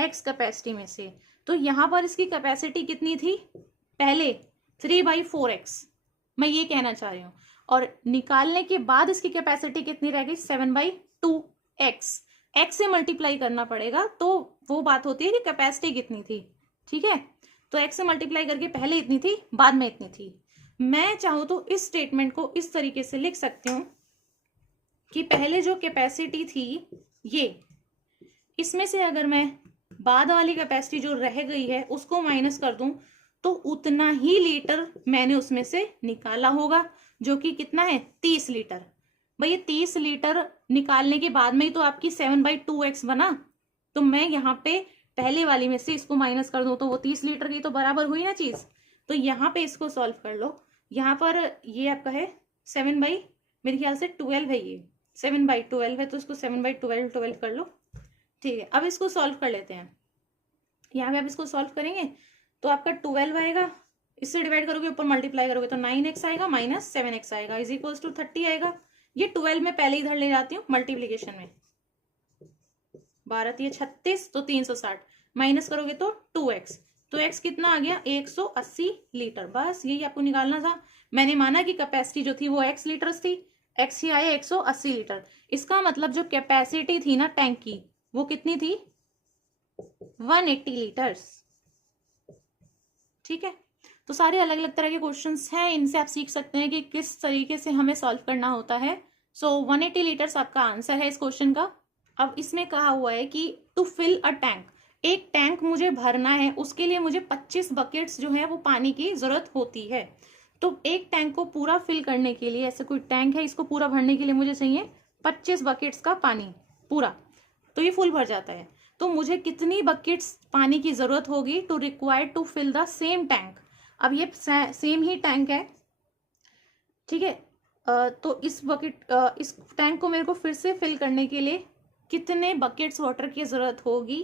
x कैपेसिटी में से। तो यहां पर इसकी कैपेसिटी कितनी थी पहले, 3/4x, मैं ये कहना चाह रही हूँ, और निकालने के बाद इसकी कैपेसिटी कितनी रह गई, 7/2x। x से मल्टीप्लाई करना पड़ेगा, तो वो बात होती है कि कैपेसिटी कितनी थी, ठीक है। तो x से मल्टीप्लाई करके पहले इतनी थी, बाद में इतनी थी। मैं चाहूं तो इस स्टेटमेंट को इस तरीके से लिख सकती हूँ कि पहले जो कैपेसिटी थी ये, इसमें से अगर मैं बाद वाली कैपेसिटी जो रह गई है उसको माइनस कर दूं, तो उतना ही लीटर मैंने उसमें से निकाला होगा, जो कि कितना है, 30 लीटर। भाई ये 30 लीटर निकालने के बाद में ही तो आपकी 7/2x बना, तो मैं यहाँ पे पहले वाली में से इसको माइनस कर दूं तो वो 30 लीटर की तो बराबर हुई ना चीज। तो यहाँ पे इसको सॉल्व कर लो, यहाँ पर ये आपका है 7 बाई, मेरे ख्याल से 12 है, ये 7/12 है, तो इसको 7/12 कर लो, ठीक है। अब इसको सॉल्व कर लेते हैं, यहाँ पे आप इसको सॉल्व करेंगे तो आपका 12 आएगा, इससे डिवाइड करोगे ऊपर मल्टीप्लाई करोगे तो 9x आएगा माइनस 7x आएगा इज इक्वल्स टू 30 आएगा। ये 12 में पहले इधर ले जाती हूँ मल्टीप्लीकेशन में, 12 36, तो 360 माइनस करोगे तो 2x, तो x कितना आ गया, 180 लीटर। बस यही आपको निकालना था। मैंने माना कि कैपेसिटी जो थी वो x लीटर्स थी, x ही आया 180 लीटर। इसका मतलब जो कैपेसिटी थी ना टैंक की वो कितनी थी, 180 लीटर्स, ठीक है। तो सारे अलग अलग तरह के क्वेश्चंस हैं, इनसे आप सीख सकते हैं कि किस तरीके से हमें सॉल्व करना होता है। सो 180 लीटर्स आपका आंसर है इस क्वेश्चन का। अब इसमें कहा हुआ है कि टू फिल अ टैंक, एक टैंक मुझे भरना है, उसके लिए मुझे 25 बकेट्स जो है वो पानी की जरूरत होती है। तो एक टैंक को पूरा फिल करने के लिए, ऐसे कोई टैंक है, इसको पूरा भरने के लिए मुझे चाहिए 25 बकेट्स का पानी पूरा, तो ये फुल भर जाता है। तो मुझे कितनी बकेट्स पानी की जरूरत होगी to required to fill the same tank. अब ये सेम ही टैंक है, ठीक है। तो इस टैंक को मेरे को फिर से फिल करने के लिए कितने बकेट्स वाटर की जरूरत होगी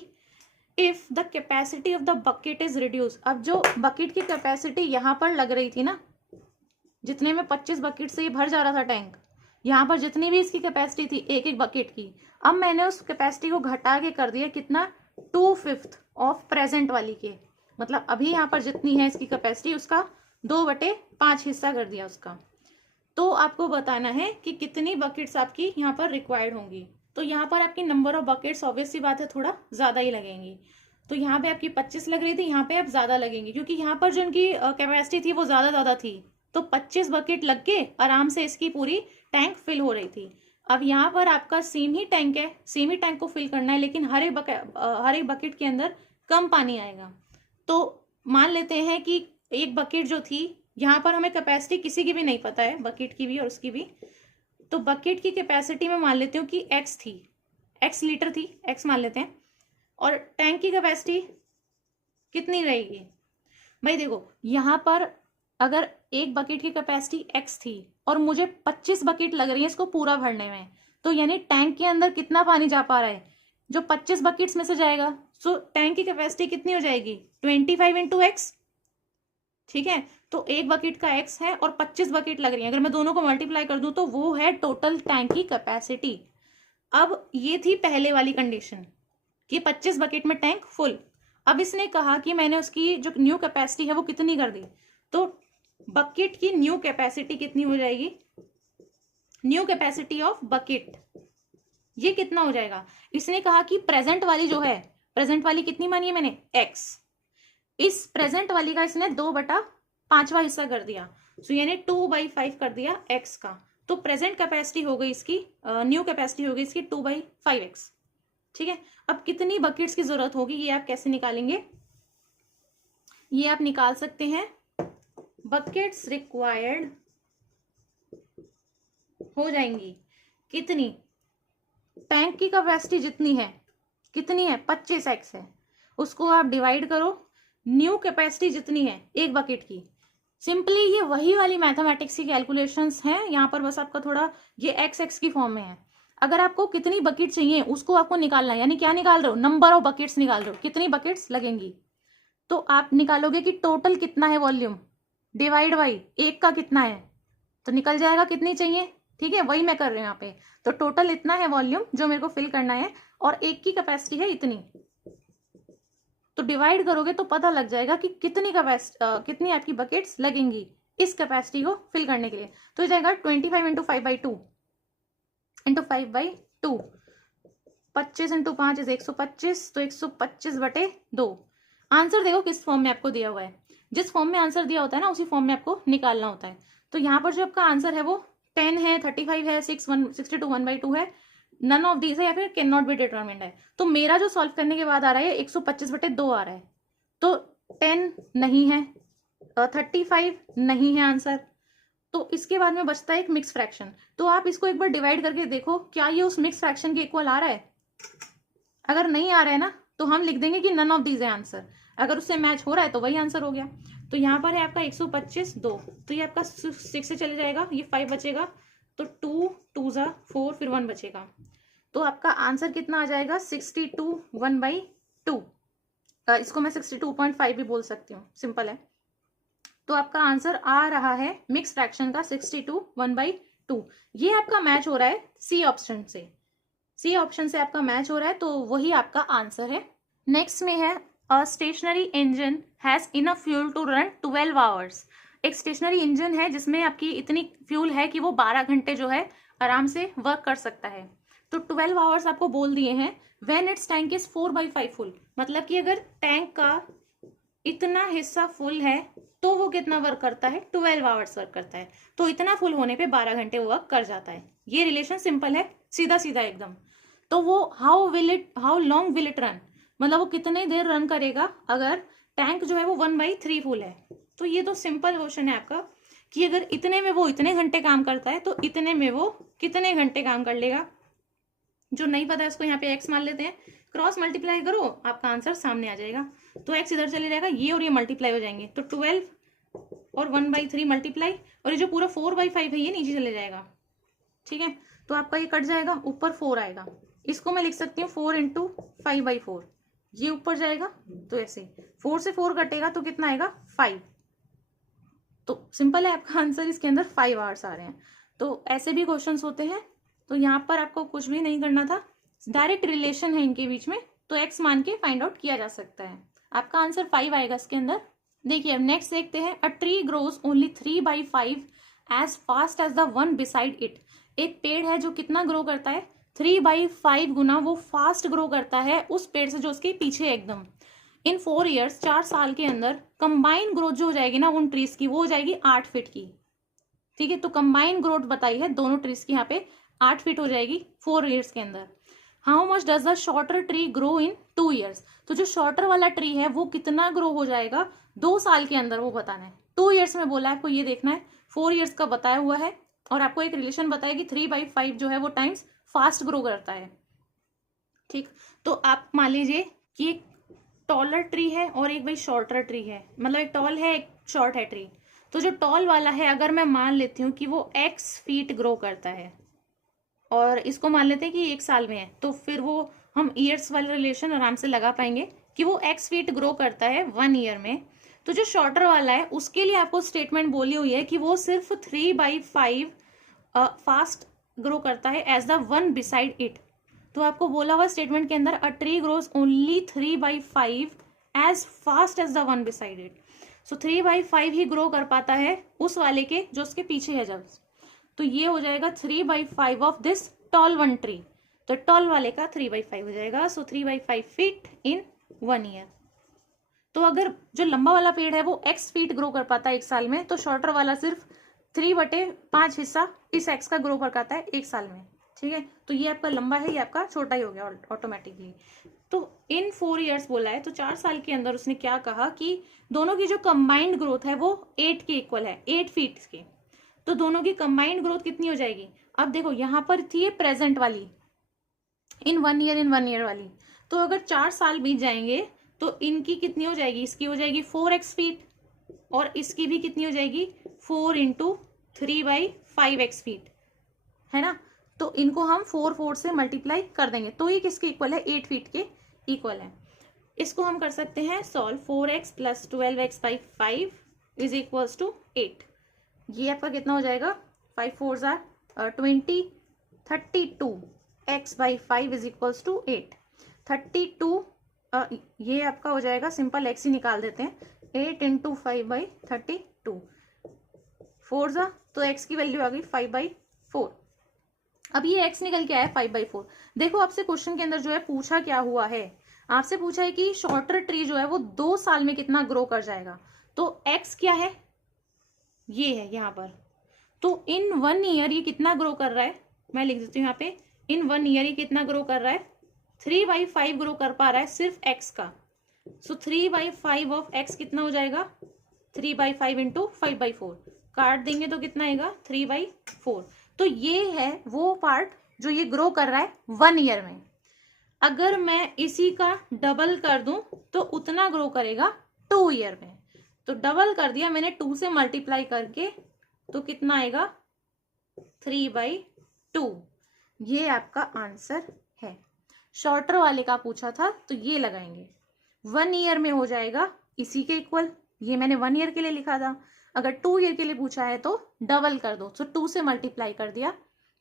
if the capacity of the bucket is reduce. अब जो बकेट की कैपेसिटी यहाँ पर लग रही थी ना, जितने में 25 बकेट से ये भर जा रहा था टैंक, यहाँ पर जितनी भी इसकी कैपेसिटी थी एक एक बकेट की, अब मैंने उस कैपेसिटी को घटा के कर दिया कितना, 2/5 ऑफ प्रेजेंट वाली के, मतलब अभी यहाँ पर जितनी है इसकी कैपेसिटी उसका 2/5 हिस्सा कर दिया उसका। तो आपको बताना है कि कितनी बकेट्स आपकी यहाँ पर रिक्वायर्ड होंगी। तो यहाँ पर आपकी नंबर ऑफ बकेट्स ऑब्वियस सी बात है थोड़ा ज्यादा ही लगेंगी। तो यहाँ पे आपकी 25 लग रही थी, यहाँ पे आप ज्यादा लगेंगी, क्योंकि यहाँ पर जो इनकी कैपेसिटी थी वो ज्यादा थी, तो 25 बकेट लग के आराम से इसकी पूरी टैंक फिल हो रही थी। अब यहाँ पर आपका सेम ही टैंक है, सेम ही टैंक को फिल करना है, लेकिन हर एक बकेट के अंदर कम पानी आएगा। तो मान लेते हैं कि एक बकेट जो थी, यहाँ पर हमें कैपेसिटी किसी की भी नहीं पता है, बकेट की भी और उसकी भी, तो बकेट की कैपेसिटी में मान लेती हूँ कि x थी, x लीटर थी, x मान लेते हैं, और टैंक की कैपेसिटी कितनी रहेगी। भाई देखो यहाँ पर अगर एक बकेट की कैपेसिटी x थी और मुझे 25 बकेट लग रही है इसको पूरा भरने में, तो यानी टैंक के अंदर कितना पानी जा पा रहा है, जो 25 बकेट्स में से जाएगा। सो टैंक की कैपेसिटी कितनी हो जाएगी, 25 इंटू एक्स, ठीक है। तो एक बकेट का x है और 25 बकेट लग रही है, अगर मैं दोनों को मल्टीप्लाई कर दूं तो वो है टोटल टैंक की कैपेसिटी। अब ये थी पहले वाली कंडीशन कि 25 बकेट में टैंक फुल। अब इसने कहा कि मैंने उसकी जो न्यू कैपेसिटी है वो कितनी कर दी, तो बकेट की न्यू कैपेसिटी कितनी हो जाएगी, न्यू कैपेसिटी ऑफ बकेट, ये कितना हो जाएगा? इसने कहा कि प्रेजेंट वाली जो है, प्रेजेंट वाली कितनी मानी है मैंने? x, इस प्रेजेंट वाली का इसने 2/5 हिस्सा कर दिया, सो यानी 2/5 कर दिया x का, तो प्रेजेंट कैपेसिटी हो गई इसकी, न्यू कैपेसिटी हो गई इसकी 2/5x। ठीक है, अब कितनी बकेट्स की जरूरत होगी ये आप कैसे निकालेंगे? ये आप निकाल सकते हैं, बकेट्स रिक्वायर्ड हो जाएंगी कितनी? टैंक की कैपेसिटी जितनी है, कितनी है? 25x है, उसको आप डिवाइड करो न्यू कैपेसिटी जितनी है एक बकेट की। सिंपली ये वही वाली मैथमेटिक्स की कैलकुलेशंस हैं, यहाँ पर बस आपका थोड़ा ये x की फॉर्म में है। अगर आपको कितनी बकेट चाहिए उसको आपको निकालना है, यानी क्या निकाल रहे हो? नंबर ऑफ बकेट्स निकाल रहे हो, कितनी बकेट्स लगेंगी। तो आप निकालोगे कि टोटल कितना है वॉल्यूम, डिवाइड बाई एक का कितना है, तो निकल जाएगा कितनी चाहिए। ठीक है, वही मैं कर रही हूँ यहाँ पे। तो टोटल इतना है वॉल्यूम जो मेरे को फिल करना है, और एक की कैपेसिटी है इतनी, तो डिवाइड करोगे तो पता लग जाएगा कि कितनी कैपेसिटी, कितनी आपकी बकेट्स लगेंगी इस कैपेसिटी को फिल करने के लिए। तो जाएगा 25 इंटू 5/2 इंटू 5/2, 25 इंटू 5 इज 125, तो 125/2। आंसर देखो किस फॉर्म में आपको दिया हुआ है, जिस फॉर्म में आंसर दिया होता है ना उसी फॉर्म में आपको निकालना होता है। तो यहाँ पर जो आपका आंसर है वो 10 है, 35 है, 62 1/2 है, नन ऑफ दीज है, या फिर कैन नॉट बी डिटरमिन्ड है। तो मेरा जो सॉल्व करने के बाद आ रहा है 125/2 आ रहा है, तो 10 नहीं है, 35 नहीं है आंसर। तो इसके बाद में बचता है एक मिक्स फ्रैक्शन, तो आप इसको एक बार डिवाइड करके देखो क्या ये उस मिक्स फ्रैक्शन के इक्वल आ रहा है। अगर नहीं आ रहा है ना तो हम लिख देंगे कि नन ऑफ दीज है आंसर, अगर उससे मैच हो रहा है तो वही आंसर हो गया। तो यहाँ पर है आपका 125 2, तो ये आपका 6 से चले जाएगा, ये 5 बचेगा, तो 2 2 ज़ा 4, फिर 1 बचेगा, तो आपका आंसर कितना आ जाएगा? 62 1/2। इसको मैं 62.5 भी बोल सकती हूँ, सिंपल है। तो आपका आंसर आ रहा है मिक्स फ्रैक्शन का 62 1/2। ये आपका मैच हो रहा है सी ऑप्शन से, सी ऑप्शन से आपका मैच हो रहा है, तो वही आपका आंसर है। नेक्स्ट में है a stationary engine has enough fuel to run 12 hours. एक स्टेशनरी इंजन है जिसमें आपकी इतनी फ्यूल है कि वो 12 घंटे जो है आराम से वर्क कर सकता है। तो 12 आवर्स आपको बोल दिए हैं। When it's tank is 4/5 full, मतलब कि अगर टैंक का इतना हिस्सा फुल है तो वो कितना वर्क करता है? 12 आवर्स वर्क करता है। तो इतना फुल होने पे 12 घंटे वर्क कर जाता है। ये रिलेशन सिंपल है, सीधा सीधा एकदम। तो वो how long will it run, मतलब वो कितने देर रन करेगा अगर टैंक जो है वो 1/3 फुल है। तो ये तो सिंपल क्वेश्चन है आपका कि अगर इतने में वो इतने घंटे काम करता है तो इतने में वो कितने घंटे काम कर लेगा। जो नहीं पता है उसको यहाँ पे x मान लेते हैं, क्रॉस मल्टीप्लाई करो आपका आंसर सामने आ जाएगा। तो x इधर चले जाएगा, ये और ये मल्टीप्लाई हो जाएंगे, तो 12 और 1/3 मल्टीप्लाई, और ये जो पूरा 4/5 है ये नीचे चले जाएगा। ठीक है, तो आपका ये कट जाएगा, ऊपर 4 आएगा। इसको मैं लिख सकती हूँ 4 इंटू 5/4, ये ऊपर जाएगा, तो ऐसे 4 से 4 कटेगा तो कितना आएगा? 5। तो सिंपल है, आपका आंसर इसके अंदर 5 आवर्स आ रहे हैं। तो ऐसे भी क्वेश्चंस होते हैं। तो यहाँ पर आपको कुछ भी नहीं करना था, डायरेक्ट रिलेशन है इनके बीच में, तो x मान के फाइंड आउट किया जा सकता है। आपका आंसर 5 आएगा इसके अंदर। देखिए अब नेक्स्ट देखते हैं, a tree grows only 3/5 as fast as the one beside it. एक पेड़ है जो कितना ग्रो करता है? 3/5 गुना वो फास्ट ग्रो करता है उस पेड़ से जो उसके पीछे है एकदम। इन 4 ईयर्स, 4 साल के अंदर कंबाइन ग्रोथ जो हो जाएगी ना उन ट्रीज की, वो हो जाएगी 8 फीट की। ठीक है, तो कंबाइन ग्रोथ बताई है दोनों ट्रीज की यहाँ पे 8 फीट हो जाएगी 4 ईयर्स के अंदर। How much does the shorter tree grow in 2 years. तो जो शॉर्टर वाला ट्री है वो कितना ग्रो हो जाएगा 2 साल के अंदर, वो बताना है। 2 ईयर्स में बोला है आपको, ये देखना है। 4 ईयर्स का बताया हुआ है, और आपको एक रिलेशन बताया कि 3/5 जो है वो टाइम्स फास्ट ग्रो करता है। ठीक, तो आप मान लीजिए कि एक टॉलर ट्री है और एक भाई शॉर्टर ट्री है, मतलब एक टॉल है एक शॉर्ट है ट्री। तो जो टॉल वाला है अगर मैं मान लेती हूँ कि वो x फीट ग्रो करता है, और इसको मान लेते हैं कि 1 साल में है, तो फिर वो हम ईयर्स वाला रिलेशन आराम से लगा पाएंगे कि वो x फीट ग्रो करता है 1 ईयर में। तो जो शॉर्टर वाला है उसके लिए आपको स्टेटमेंट बोली हुई है कि वो सिर्फ 3/5 फास्ट ग्रो करता है as the one beside it. तो आपको बोला हुआ स्टेटमेंट के अंदर, a tree grows only 3/5 as fast as the one beside it. So 3/5 ही ग्रो कर पाता है उस वाले के जो उसके पीछे है जब। तो ये हो जाएगा 3/5 of this tall one tree, तो टॉल वाले का 3/5 हो जाएगा। सो 3/5 फीट इन 1 ईयर। तो अगर जो लंबा वाला पेड़ है वो x फीट ग्रो कर पाता है 1 साल में, तो शॉर्टर वाला सिर्फ 3/5 हिस्सा इस x का ग्रो कर पाता है 1 साल में। ठीक है, तो ये आपका लंबा है, ये आपका छोटा ही हो गया ऑटोमेटिकली। तो इन 4 ईयर्स बोला है, तो 4 साल के अंदर उसने क्या कहा कि दोनों की जो कंबाइंड ग्रोथ है वो 8 के इक्वल है, 8 फीट के। तो दोनों की कंबाइंड ग्रोथ कितनी हो जाएगी? अब देखो यहाँ पर थी प्रेजेंट वाली, इन 1 ईयर वाली, तो अगर 4 साल बीत जाएंगे तो इनकी कितनी हो जाएगी? इसकी हो जाएगी 4x फीट, और इसकी भी कितनी हो जाएगी? 4 × 3/5x फीट, है ना। तो इनको हम 4 से मल्टीप्लाई कर देंगे, तो ये किसके इक्वल है? 8 फीट के इक्वल है। इसको हम कर सकते हैं solve. 4x + 12x/5 is equals to 8। ये आपका कितना हो जाएगा? 5 4 20, 32 x/5 इज इक्वल्स टू 8। 32 ये आपका हो जाएगा, सिंपल x ही निकाल देते हैं, 8 × 5/32, 4 तो x की वैल्यू आ गई 5/4। अब ये x निकल के आया 5/4। देखो आपसे क्वेश्चन के अंदर जो है पूछा क्या हुआ है, आपसे पूछा है कि शॉर्टर ट्री जो है वो 2 साल में कितना ग्रो कर जाएगा। तो x क्या है? ये है यहाँ पर। तो इन 1 ईयर ये कितना ग्रो कर रहा है? मैं लिख देती हूँ यहाँ पे, इन 1 ईयर ये कितना ग्रो कर रहा है? 3/5 ग्रो कर पा रहा है सिर्फ x का। सो 3/5 ऑफ x कितना हो जाएगा? 3/5 × 5/4, काट देंगे तो कितना आएगा? 3/4। तो ये है वो पार्ट जो ये ग्रो कर रहा है 1 ईयर में। अगर मैं इसी का डबल कर दूं तो उतना ग्रो करेगा 2 ईयर में। तो डबल कर दिया मैंने 2 से मल्टीप्लाई करके, तो कितना आएगा? 3/2। ये आपका आंसर है। शॉर्टर वाले का पूछा था तो ये लगाएंगे, 1 ईयर में हो जाएगा इसी के इक्वल। ये मैंने 1 ईयर के लिए लिखा था, अगर 2 ईयर के लिए पूछा है तो डबल कर दो, तो 2 से मल्टीप्लाई कर दिया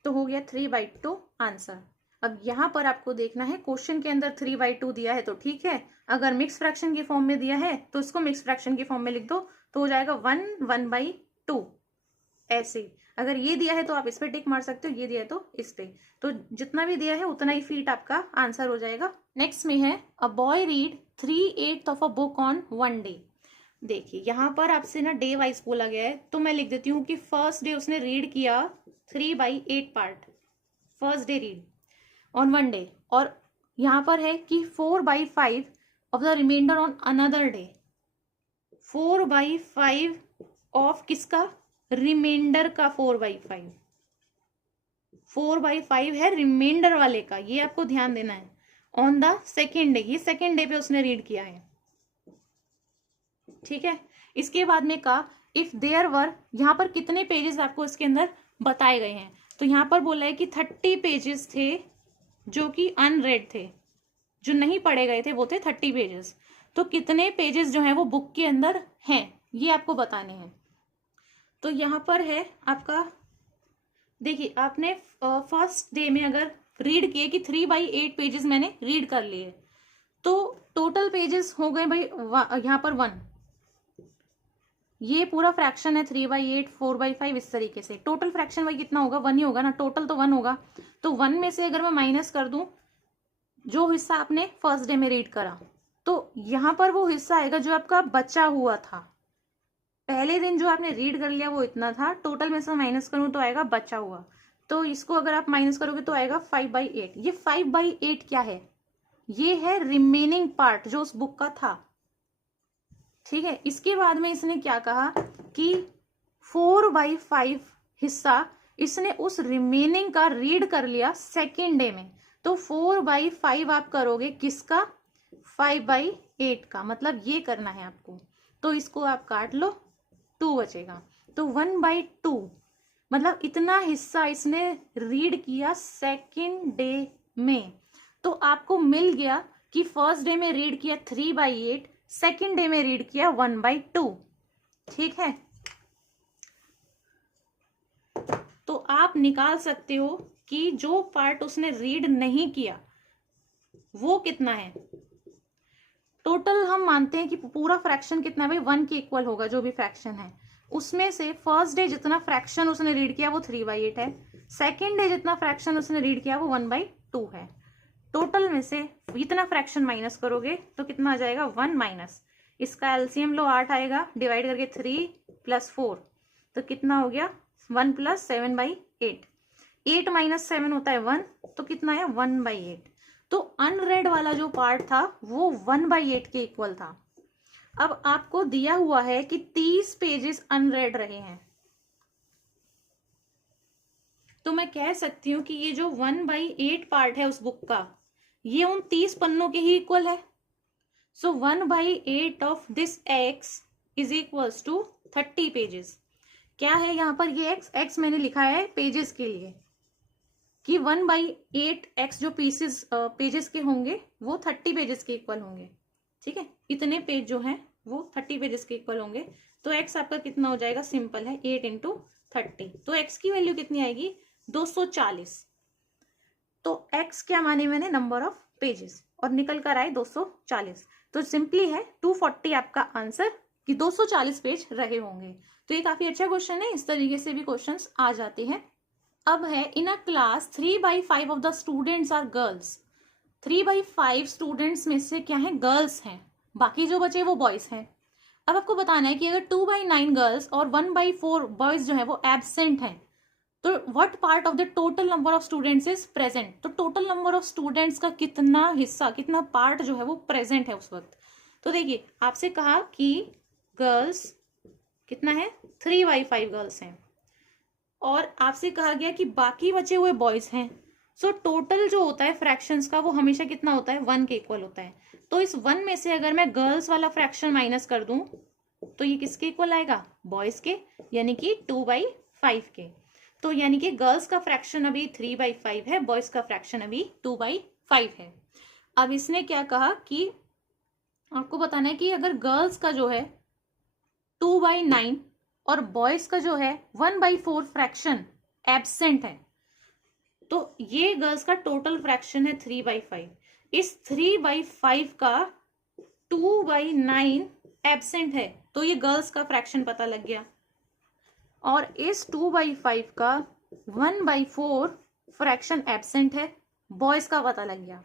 तो हो गया 3/2 आंसर। अब यहाँ पर आपको देखना है, क्वेश्चन के अंदर 3/2 दिया है तो ठीक है, अगर मिक्स फ्रैक्शन के फॉर्म में दिया है तो इसको मिक्स फ्रैक्शन के फॉर्म में लिख दो, तो हो जाएगा 1 1/2। ऐसे अगर ये दिया है तो आप इस पे टिक मार सकते हो, ये दिया है तो इस पे, तो जितना भी दिया है उतना ही फीट आपका आंसर हो जाएगा। नेक्स्ट में है a boy read 3/8 of a book on 1 day. देखिए यहाँ पर आपसे ना डे वाइज बोला गया है, तो मैं लिख देती हूँ कि फर्स्ट डे उसने रीड किया 3/8 part, first day read on 1 day, और यहाँ पर है कि 4/5 ऑफ द रिमाइंडर ऑन अनदर डे। 4/5 ऑफ किसका? रिमाइंडर का 4/5, 4/5 है रिमाइंडर वाले का, ये आपको ध्यान देना है। ऑन द सेकेंड डे, ये सेकेंड डे पे उसने रीड किया है, ठीक है। इसके बाद में कहा इफ देयर वर, यहाँ पर कितने पेजेस आपको इसके अंदर बताए गए हैं, तो यहाँ पर बोला है कि 30 पेजेस थे जो कि अनरेड थे, जो नहीं पढ़े गए थे वो थे 30 पेजेस। तो कितने पेजेस जो हैं वो बुक के अंदर हैं ये आपको बताने हैं। तो यहाँ पर है आपका, देखिए आपने फर्स्ट डे में अगर रीड किए कि 3/8 पेजेस मैंने रीड कर लिए, तो टोटल पेजेस हो गए भाई यहाँ पर 1, ये पूरा फ्रैक्शन है 3/8 4/5 इस तरीके से। टोटल फ्रैक्शन भाई कितना होगा? 1 ही होगा ना, टोटल तो 1 होगा। तो 1 में से अगर मैं माइनस कर दूं जो हिस्सा आपने फर्स्ट डे में रीड करा, तो यहाँ पर वो हिस्सा आएगा जो आपका बचा हुआ था। पहले दिन जो आपने रीड कर लिया वो इतना था, टोटल में से माइनस करूं तो आएगा बचा हुआ। तो इसको अगर आप माइनस करोगे तो आएगा 5/8। ये 5/8 क्या है? ये है रिमेनिंग पार्ट जो उस बुक का था, ठीक है। इसके बाद में इसने क्या कहा कि 4/5 हिस्सा इसने उस रिमेनिंग का रीड कर लिया सेकेंड डे में। तो 4/5 आप करोगे किसका? 5/8 का, मतलब ये करना है आपको। तो इसको आप काट लो, 2 बचेगा। तो 1/2 मतलब इतना हिस्सा इसने रीड किया सेकेंड डे में। तो आपको मिल गया कि फर्स्ट डे में रीड किया 3/8, सेकेंड डे में रीड किया 1/2, ठीक है। तो आप निकाल सकते हो कि जो पार्ट उसने रीड नहीं किया वो कितना है। टोटल हम मानते हैं कि पूरा फ्रैक्शन कितना है भाई? 1 के इक्वल होगा जो भी फ्रैक्शन है। उसमें से फर्स्ट डे जितना फ्रैक्शन उसने रीड किया वो 3/8 है, सेकेंड डे जितना फ्रैक्शन उसने रीड किया वो 1/2 है। टोटल में से इतना फ्रैक्शन माइनस करोगे तो कितना आ जाएगा 1 माइनस, इसका एलसीएम लो 8 आएगा, डिवाइड करके 3 + 4 तो कितना हो गया 1 + 7/8। 8 - 7 होता है 1, तो कितना है 1/8। तो अनरेड वाला जो पार्ट था वो 1/8 के इक्वल था। अब आपको दिया हुआ है कि 30 पेजेस अनरेड रहे हैं, तो मैं कह सकती हूं कि ये जो 1/8 पार्ट है उस बुक का ये उन 30 पन्नों के ही इक्वल है। So 1/8 of this x is equals to 30 pages. क्या है यहाँ पर ये x मैंने लिखा है पेजेस के लिए कि 1/8 x जो पेजेस के होंगे वो 30 पेजेस के इक्वल होंगे। ठीक है, इतने पेज जो हैं वो 30 पेजेस के इक्वल होंगे। तो x आपका कितना हो जाएगा, सिंपल है 8 × 30। तो x की वैल्यू कितनी आएगी 240। तो x क्या माने मैंने, नंबर ऑफ पेजेस, और निकल कर आए 240। तो सिंपली है 240 आपका आंसर कि 240 पेज रहे होंगे। तो ये काफी अच्छा क्वेश्चन है, इस तरीके से भी क्वेश्चंस आ जाते हैं। अब है in a class 3/5 of the students are girls. 3/5 students में से क्या है, गर्ल्स हैं, बाकी जो बचे वो बॉयज हैं। अब आपको बताना है कि अगर 2/9 गर्ल्स और 1/4 बॉयज जो है वो एब्सेंट हैं, तो what part of the total number of students is present. तो टोटल नंबर ऑफ स्टूडेंट्स का कितना हिस्सा, कितना पार्ट जो है वो प्रेजेंट है उस वक्त। तो देखिए आपसे कहा कि गर्ल्स कितना है 3/5 गर्ल्स हैं, और आपसे कहा गया कि बाकी बचे हुए बॉयज हैं। सो टोटल जो होता है फ्रैक्शंस का वो हमेशा कितना होता है 1 के इक्वल होता है। तो इस 1 में से अगर मैं गर्ल्स वाला फ्रैक्शन माइनस कर दूं तो ये किसके इक्वल आएगा, बॉयज के, यानी कि 2/5 के। तो यानी कि गर्ल्स का फ्रैक्शन अभी 3/5 है, बॉयज का फ्रैक्शन अभी 2/5 है। अब इसने क्या कहा कि आपको बताना है कि अगर गर्ल्स का जो है 2/9 और बॉयज का जो है 1/4 फ्रैक्शन एब्सेंट है, तो ये गर्ल्स का टोटल फ्रैक्शन है 3/5। इस 3/5 का 2/9 एब्सेंट है, तो ये गर्ल्स का फ्रैक्शन पता लग गया। और इस 2/5 का 1/4 फ्रैक्शन एब्सेंट है, बॉयज का पता लग गया।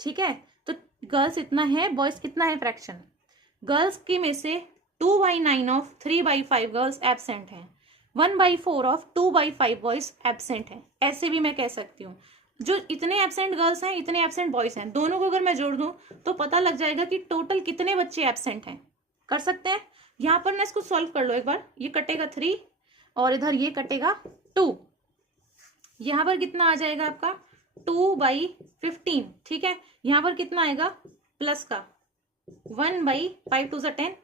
ठीक है, तो गर्ल्स इतना है, बॉयज कितना है फ्रैक्शन। गर्ल्स के में से 2/9 ऑफ 3/5 गर्ल्स एब्सेंट हैं, 1/4 ऑफ 2/5 बॉयज एब्सेंट हैं। ऐसे भी मैं कह सकती हूँ जो इतने एब्सेंट गर्ल्स हैं इतने एब्सेंट बॉयज हैं, दोनों को अगर मैं जोड़ दूं तो पता लग जाएगा कि टोटल कितने बच्चे एब्सेंट हैं। कर सकते हैं, यहाँ पर ना इसको सॉल्व कर लो एक बार। ये कटेगा 3 और इधर ये कटेगा 2, यहाँ पर कितना आ जाएगा आपका 2/15। ठीक है, यहाँ पर कितना आएगा प्लस का 1/5 2 10।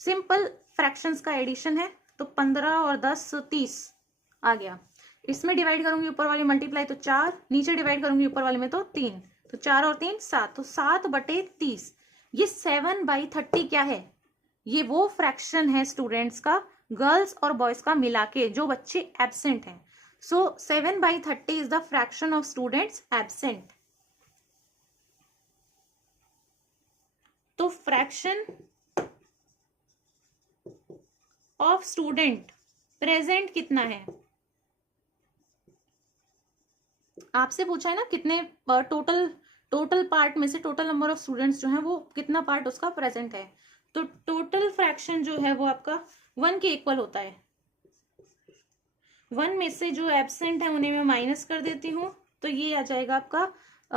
सिंपल फ्रैक्शंस का एडिशन है, तो 15 और 10 30 आ गया। इसमें डिवाइड करूंगी ऊपर वाले मल्टीप्लाई तो 4, नीचे डिवाइड करूंगी ऊपर वाले में तो 3, तो 4 और 3 7, तो 7/30। ये 7/30 क्या है, ये वो फ्रैक्शन है स्टूडेंट्स का, गर्ल्स और बॉयज का मिला के जो बच्चे एब्सेंट हैं। सो 7/30 is the fraction of students absent. तो फ्रैक्शन ऑफ स्टूडेंट प्रेजेंट कितना है, आपसे पूछा है ना कितने टोटल पार्ट में से टोटल नंबर ऑफ स्टूडेंट्स जो हैं वो कितना पार्ट उसका प्रेजेंट है। तो टोटल फ्रैक्शन जो है वो आपका 1 के इक्वल होता है। 1 में से जो एब्सेंट है उन्हें मैं माइनस कर देती हूँ, तो ये आ जाएगा आपका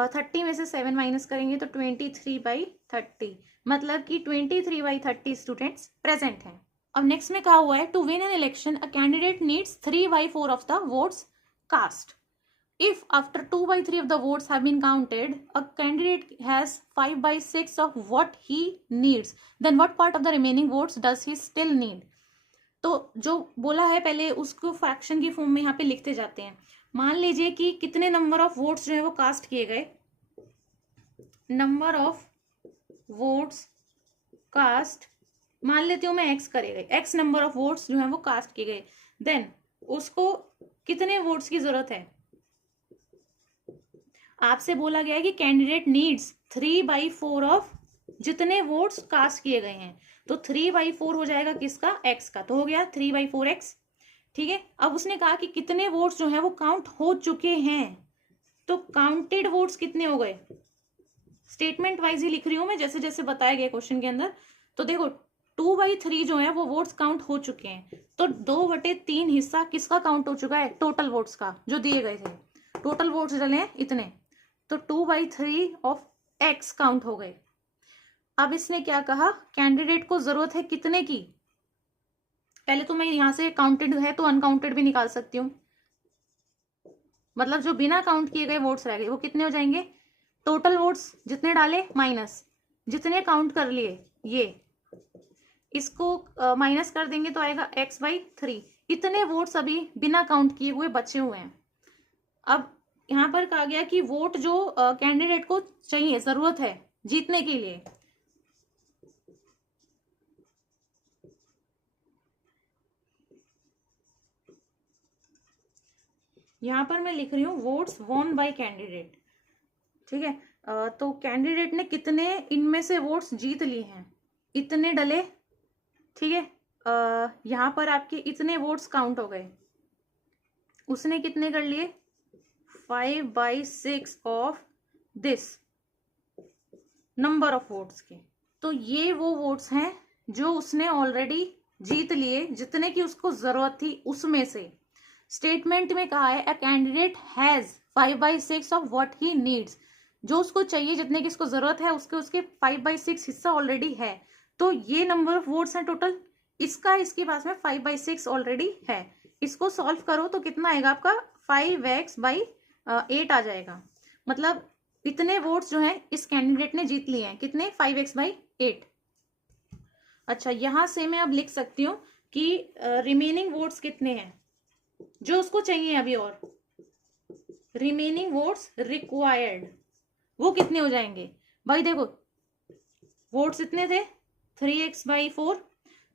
30 में से 7 माइनस करेंगे तो 23/30, मतलब कि 23/30 स्टूडेंट्स प्रेजेंट हैं। अब नेक्स्ट में कहा हुआ है to win an election a candidate needs 3/4 of the votes cast. If after 2/3 of the votes have been counted, a candidate has 5/6 of what he needs, then what part of the remaining votes does he still need? तो जो बोला है पहले उसको fraction की form में यहाँ पे लिखते जाते हैं। मान लीजिए कि कितने नंबर ऑफ वोट्स जो है वो कास्ट किए गए, नंबर ऑफ वोट्स कास्ट मान लेती हूँ मैं x करे गए, x नंबर ऑफ वोट्स जो है वो कास्ट किए गए, देन उसको कितने वोट्स की जरूरत है। आपसे बोला गया है कि कैंडिडेट नीड्स 3/4 ऑफ जितने वोट्स कास्ट किए गए हैं। तो 3/4 हो जाएगा किसका, एक्स का, तो हो गया 3/4 एक्स। ठीक है, अब उसने कहा कि कितने वोट्स जो है वो काउंट हो चुके हैं, तो काउंटेड वोट्स कितने हो गए, स्टेटमेंट वाइज ही लिख रही हूं मैं जैसे जैसे बताया गया क्वेश्चन के अंदर। तो देखो 2/3 जो है वो वोट्स काउंट हो चुके हैं, तो 2/3 हिस्सा किसका काउंट हो चुका है, टोटल वोट्स का जो दिए गए थे, टोटल वोट्स डले हैं इतने, तो 2/3 ऑफ एक्स काउंट हो गए। अब इसने क्या कहा, कैंडिडेट को जरूरत है कितने की, पहले तो मैं यहां से काउंटेड है तो अनकाउंटेड भी निकाल सकती हूँ, मतलब जो बिना काउंट किए गए वोट्स रह गए वो कितने हो जाएंगे, टोटल वोट्स जितने डाले माइनस जितने काउंट कर लिए, ये इसको माइनस कर देंगे तो आएगा x/3। इतने वोट्स अभी बिना काउंट किए हुए बचे हुए हैं। अब यहां पर कहा गया कि वोट जो कैंडिडेट को चाहिए, जरूरत है जीतने के लिए, यहां पर मैं लिख रही हूं वोट्स वॉन बाय कैंडिडेट। ठीक है, तो कैंडिडेट ने कितने इनमें से वोट्स जीत लिए हैं, इतने डले। ठीक है, यहां पर आपके इतने वोट्स काउंट हो गए, उसने कितने कर लिए, 5/6 of this number of votes के। तो ये वो वोट्स हैं जो उसने ऑलरेडी जीत लिए, जितने की उसको जरूरत थी उसमें से। स्टेटमेंट में कहा है a candidate has 5/6 of what he needs, जो उसको चाहिए जितने की उसको जरूरत है उसके 5/6 हिस्सा ऑलरेडी है। तो ये नंबर ऑफ वोट्स हैं टोटल, इसका इसके पास में 5/6 ऑलरेडी है। इसको सॉल्व करो तो कितना आएगा आपका, 5x/8 आ जाएगा। मतलब इतने वोट्स जो है इस कैंडिडेट ने जीत लिए हैं, कितने, 5x/8। अच्छा, यहां से मैं अब लिख सकती हूँ कि रिमेनिंग वोट्स कितने हैं जो उसको चाहिए अभी, और रिमेनिंग वोट्स रिक्वायर्ड वो कितने हो जाएंगे भाई। देखो वोट्स इतने थे 3x/4,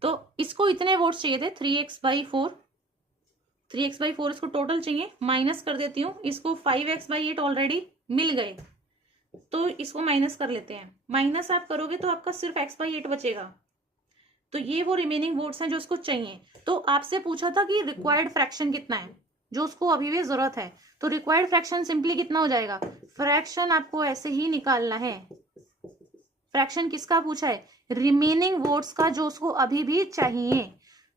तो इसको इतने वोट्स चाहिए थे 3x/4, 3x/4 इसको टोटल चाहिए, माइनस कर देती हूँ इसको, 5x/8 ऑलरेडी मिल गए, तो इसको माइनस कर लेते हैं। माइनस आप करोगे तो आपका सिर्फ x/8 बचेगा। तो ये वो रिमेनिंग वोट्स हैं जो उसको चाहिए। तो आपसे पूछा था कि रिक्वायर्ड फ्रैक्शन कितना है जो उसको अभी भी जरूरत है, तो रिक्वायर्ड फ्रैक्शन सिंपली कितना हो जाएगा, फ्रैक्शन आपको ऐसे ही निकालना है। फ्रैक्शन किसका पूछा है, रिमेनिंग वोट्स का जो उसको अभी भी चाहिए।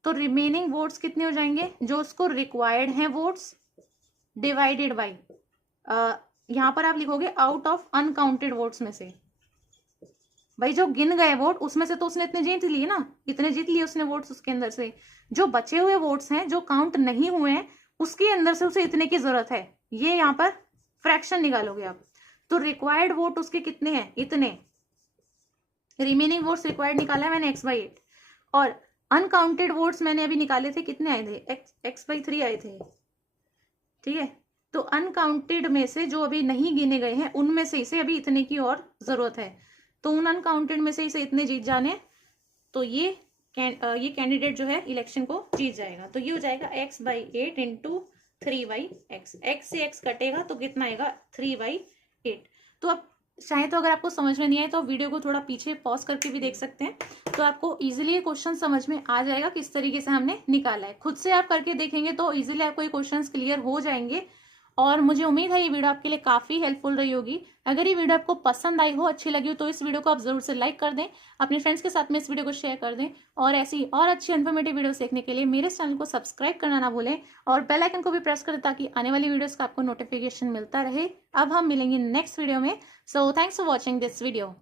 तो रिमेनिंग वोट्स कितने हो जाएंगे, जो उसको रिक्वायर्ड हैं वोट्स डिवाइडेड बाई, यहां पर आप लिखोगे आउट ऑफ अनकाउंटेड वोट्स में से। भाई जो गिन गए वोट उसमें से तो उसने इतने जीत लिए ना, इतने जीत लिए उसने वोट्स, उसके अंदर से जो बचे हुए वोट्स हैं जो काउंट नहीं हुए हैं उसके अंदर से उसे इतने की जरूरत है, ये यहाँ पर फ्रैक्शन निकालोगे आप। तो रिक्वायर्ड वोट उसके कितने हैं, इतने, रिमेनिंग वोट्स रिक्वायर्ड निकाला है मैंने x/8, और अनकाउंटेड वोट्स मैंने अभी निकाले थे, कितने आए थे, x/3 आए थे। ठीक है, तो अनकाउंटेड में से जो अभी नहीं गिने गए हैं उनमें से इसे अभी इतने की और जरूरत है, तो उन अनकाउंटेड में से इसे इतने जीत जाने, तो ये कैंडिडेट जो है इलेक्शन को जीत जाएगा। तो ये हो जाएगा x/8 इंटू 3/x, x से x कटेगा तो कितना आएगा, 3/8। तो अब चाहे तो अगर आपको समझ में नहीं आए तो वीडियो को थोड़ा पीछे पॉज करके भी देख सकते हैं, तो आपको इजीली ये क्वेश्चन समझ में आ जाएगा किस तरीके से हमने निकाला है। खुद से आप करके देखेंगे तो इजीली आपको ये क्वेश्चंस क्लियर हो जाएंगे, और मुझे उम्मीद है ये वीडियो आपके लिए काफी हेल्पफुल रही होगी। अगर ये वीडियो आपको पसंद आई हो, अच्छी लगी हो, तो इस वीडियो को आप जरूर से लाइक कर दें, अपने फ्रेंड्स के साथ में इस वीडियो को शेयर कर दें, और ऐसी और अच्छी इन्फॉर्मेटिव वीडियोस देखने के लिए मेरे चैनल को सब्सक्राइब करना ना भूलें, और बेल आइकन को भी प्रेस करें ताकि आने वाली वीडियोस का आपको नोटिफिकेशन मिलता रहे। अब हम मिलेंगे नेक्स्ट वीडियो में, so thanks for watching this video.